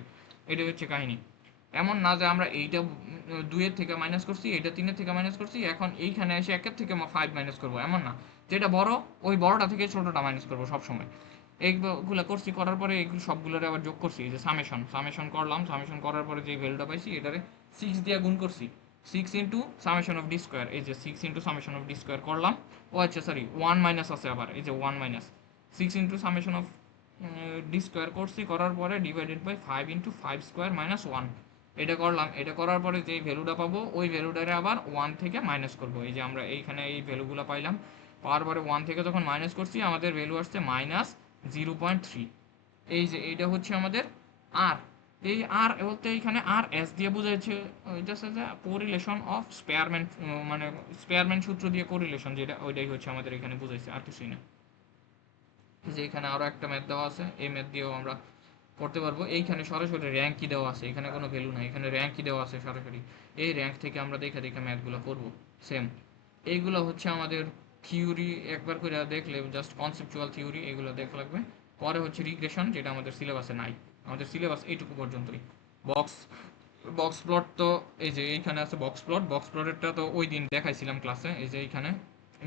এটাই হচ্ছে কাহিনী। এমন না যে আমরা এইটা 2-এর থেকে মাইনাস করছি, এটা 3-এর থেকে মাইনাস করছি, এখন এইখানে এসে 1-এর থেকে 5 মাইনাস করবো, এমন না। যেটা বড় ওই বড়টা থেকে ছোটটা মাইনাস করবো সবসময়। এইগুলো করছি, করার পরে এইগুলো সবগুলোরে আবার যোগ করছি, এই যে সামেশন করলাম, সামেশন করার পরে যে ভ্যালুটা পাইছি এটারে 6 দিয়ে গুণ করছি, 6 into summation of d square, এই যে 6 into summation of d square করলাম। ও আচ্ছা সরি, 1 মাইনাস আছে আবার, এই যে 1 minus 6 into summation of d square করছি, করার পরে divided by 5 into 5 square minus 1, এটা করলাম। এটা করার পরে যেই ভ্যালুটা পাবো ওই ভ্যালুটারে আবার 1 থেকে মাইনাস করব। এই যে আমরা এইখানে এই ভ্যালুগুলো পাইলাম, পাওয়ার পরে 1 থেকে যখন মাইনাস করছি আমাদের ভ্যালু আসছে -0.3। এই যে এইটা হচ্ছে আমাদের আর। এই আর বলতে এইখানে আর এস দিয়ে বোঝাচ্ছে ওইটা হচ্ছে যে কোরিলেশন অফ স্পেয়ারম্যান, মানে স্পেয়ারম্যান সূত্র দিয়ে কোরিলেশন, যেটা ওইটাই হচ্ছে আমাদের এখানে বুঝাইছে, আর কিছুই না। এই যে এখানে আরো একটা ম্যাথ দেওয়া আছে, এই ম্যাথ দিয়েও আমরা করতে পারবো। এইখানে সরাসরি র্যাঙ্ক কি দেওয়া আছে, এখানে কোনো ভ্যালু নাই, এখানে র্যাঙ্ক কি দেওয়া আছে সরাসরি। এই র্যাঙ্ক থেকে আমরা দেখে দেখে ম্যাথগুলো করব সেম। এইগুলো হচ্ছে আমাদের থিওরি, একবার করে দেখলে জাস্ট কনসেপচুয়াল থিওরি, এগুলো দেখা লাগবে। পরে হচ্ছে রিগ্রেশন, যেটা আমাদের সিলেবাসে নাই, আমাদের সিলেবাস এইটুকু পর্যন্তই। বক্স বক্স প্লট তো এই যে এইখানে আছে বক্স প্লট। বক্স প্লটেরটা তো ওই দিন দেখাইছিলাম ক্লাসে। এই যে এইখানে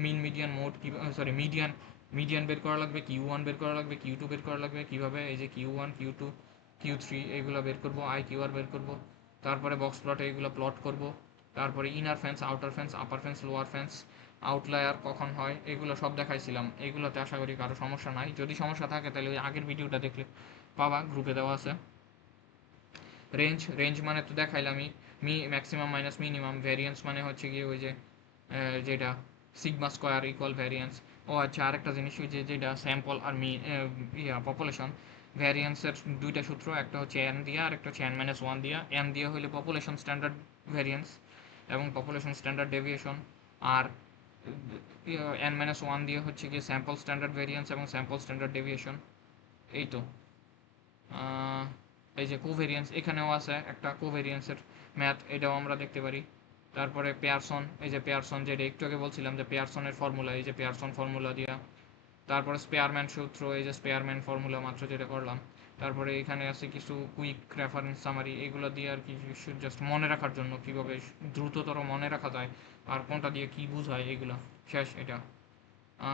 মিন মিডিয়ান মোড কি, সরি মিডিয়ান, মিডিয়ান বের করা লাগবে, Q1 বের করা লাগবে, Q2 বের করা লাগবে কিভাবে, এই যে Q1 Q2 Q3 এইগুলো বের করব, IQR বের করব। তারপরে বক্স প্লটে এগুলো প্লট করব। তারপরে ইনার ফেন্স, আউটার ফেন্স, আপার ফেন্স, লোয়ার ফেন্স, আউটলায়ার কখন হয়, এগুলো সব দেখাইছিলাম। এগুলোতে আশা করি কারো সমস্যা নাই। যদি সমস্যা থাকে তাহলে ওই আগের ভিডিওটা দেখলে পাবা, গ্রুপে দেওয়া আছে। রেঞ্জ, রেঞ্জ মানে তো দেখাইলামই, ম্যাক্সিমাম মাইনাস মিনিমাম। ভ্যারিয়েন্স মানে হচ্ছে গিয়ে ওই যে যেটা সিগমা স্কোয়ার ইকুয়াল ভ্যারিয়েন্স। ও আচ্ছা, আরেকটা জিনিস ওই যে যেটা স্যাম্পল আর পপুলেশন, ভ্যারিয়েন্সের দুইটা সূত্র, একটা হচ্ছে এন দিয়া আর একটা হচ্ছে n-1 দিয়া। এন দিয়া হইলে পপুলেশন স্ট্যান্ডার্ড ভ্যারিয়েন্স এবং পপুলেশন স্ট্যান্ডার্ড ডেভিয়েশন, আর n-1 দিয়ে হচ্ছে গিয়ে স্যাম্পল স্ট্যান্ডার্ড ভ্যারিয়েন্স এবং স্যাম্পল স্ট্যান্ডার্ড ডেভিয়েশন। এই তো আহ, এই যে কোভেরিয়েন্স, এখানেও আছে একটা কোভেরিয়েন্সের ম্যাথ, এটাও আমরা দেখতে পারি। তারপরে পেয়ারসন, এই যে পেয়ারসন, যেটা একটু আগে বলছিলাম যে পেয়ারসনের ফর্মুলা, এই যে পেয়ারসন ফর্মুলা দিয়া। তারপরে স্পেয়ারম্যান সূত্র, এই যে স্পেয়ারম্যান ফর্মুলা মাত্র যেটা করলাম। তারপরে এখানে আছে কিছু কুইক রেফারেন্স সামারি, এগুলো দিয়ে আর কি জাস্ট মনে রাখার জন্য, কিভাবে দ্রুততর মনে রাখা যায় আর কোনটা দিয়ে কি বোঝায়, এগুলো শেষ এটা।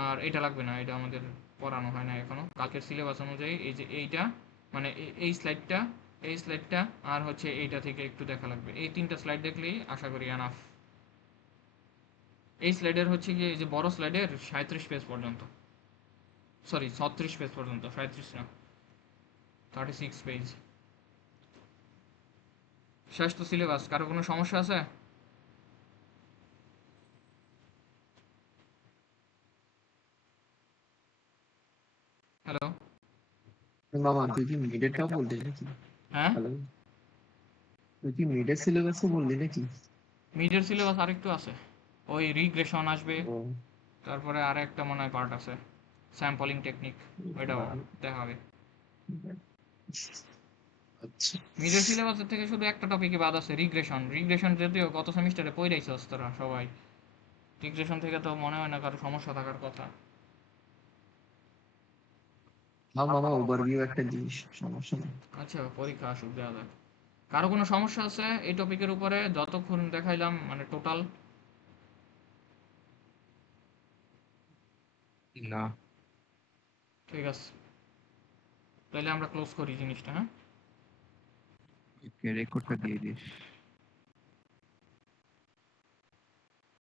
আর এটা লাগবে না, এটা আমাদের পড়ানো হয় না এখনো। কালকের সিলেবাস অনুযায়ী এই যে এইটা, মানে এই স্লাইডটা, এই স্লাইডটা আর হচ্ছে এইটা থেকে একটু দেখা লাগবে। এই তিনটা স্লাইড দেখলেই আশা করি এনাফ। এই স্লাইডের হচ্ছে গিয়ে এই যে বড় স্লাইডের 37 পেজ পর্যন্ত, সরি 36 পেজ পর্যন্ত, 37 না 36 পেজ। শেষ তো সিলেবাস। কারো কোনো সমস্যা আছে? হ্যালো? মামা তুই কি মিডেরটাও বললি নাকি? হ্যাঁ, হ্যালো, তুই কি মিডের সিলেবাসও বললি নাকি? মিডের সিলেবাস আরেকটু আছে, ওই রিগ্রেশন আসবে। ও তারপরে আর একটা মনে হয় পার্ট আছে, স্যাম্পলিং টেকনিক, ওইটাও দেখা হবে। আচ্ছা, মিডের সিলেবাসের থেকে শুধু একটা টপিকে বাদ আছে, রিগ্রেশন। রিগ্রেশন যদিও গত সেমিস্টারে পড়াইছস তোরা সবাই, রিগ্রেশন থেকে তো মনে হয় না কারো সমস্যা থাকার কথা। হ্যাঁ মামা, ওভারভিউ একটা জিনিস, সমস্যা নেই। আচ্ছা, পরীক্ষা আসুক, দেওয়া যাক। কারো কোনো সমস্যা আছে এই টপিকের উপরে যতক্ষণ দেখাইলাম, মানে টোটাল? না, ঠিক আছে, তাহলে আমরা ক্লোজ করি জিনিসটা, হ্যাঁ। রেকর্ডটা দিয়ে দিস।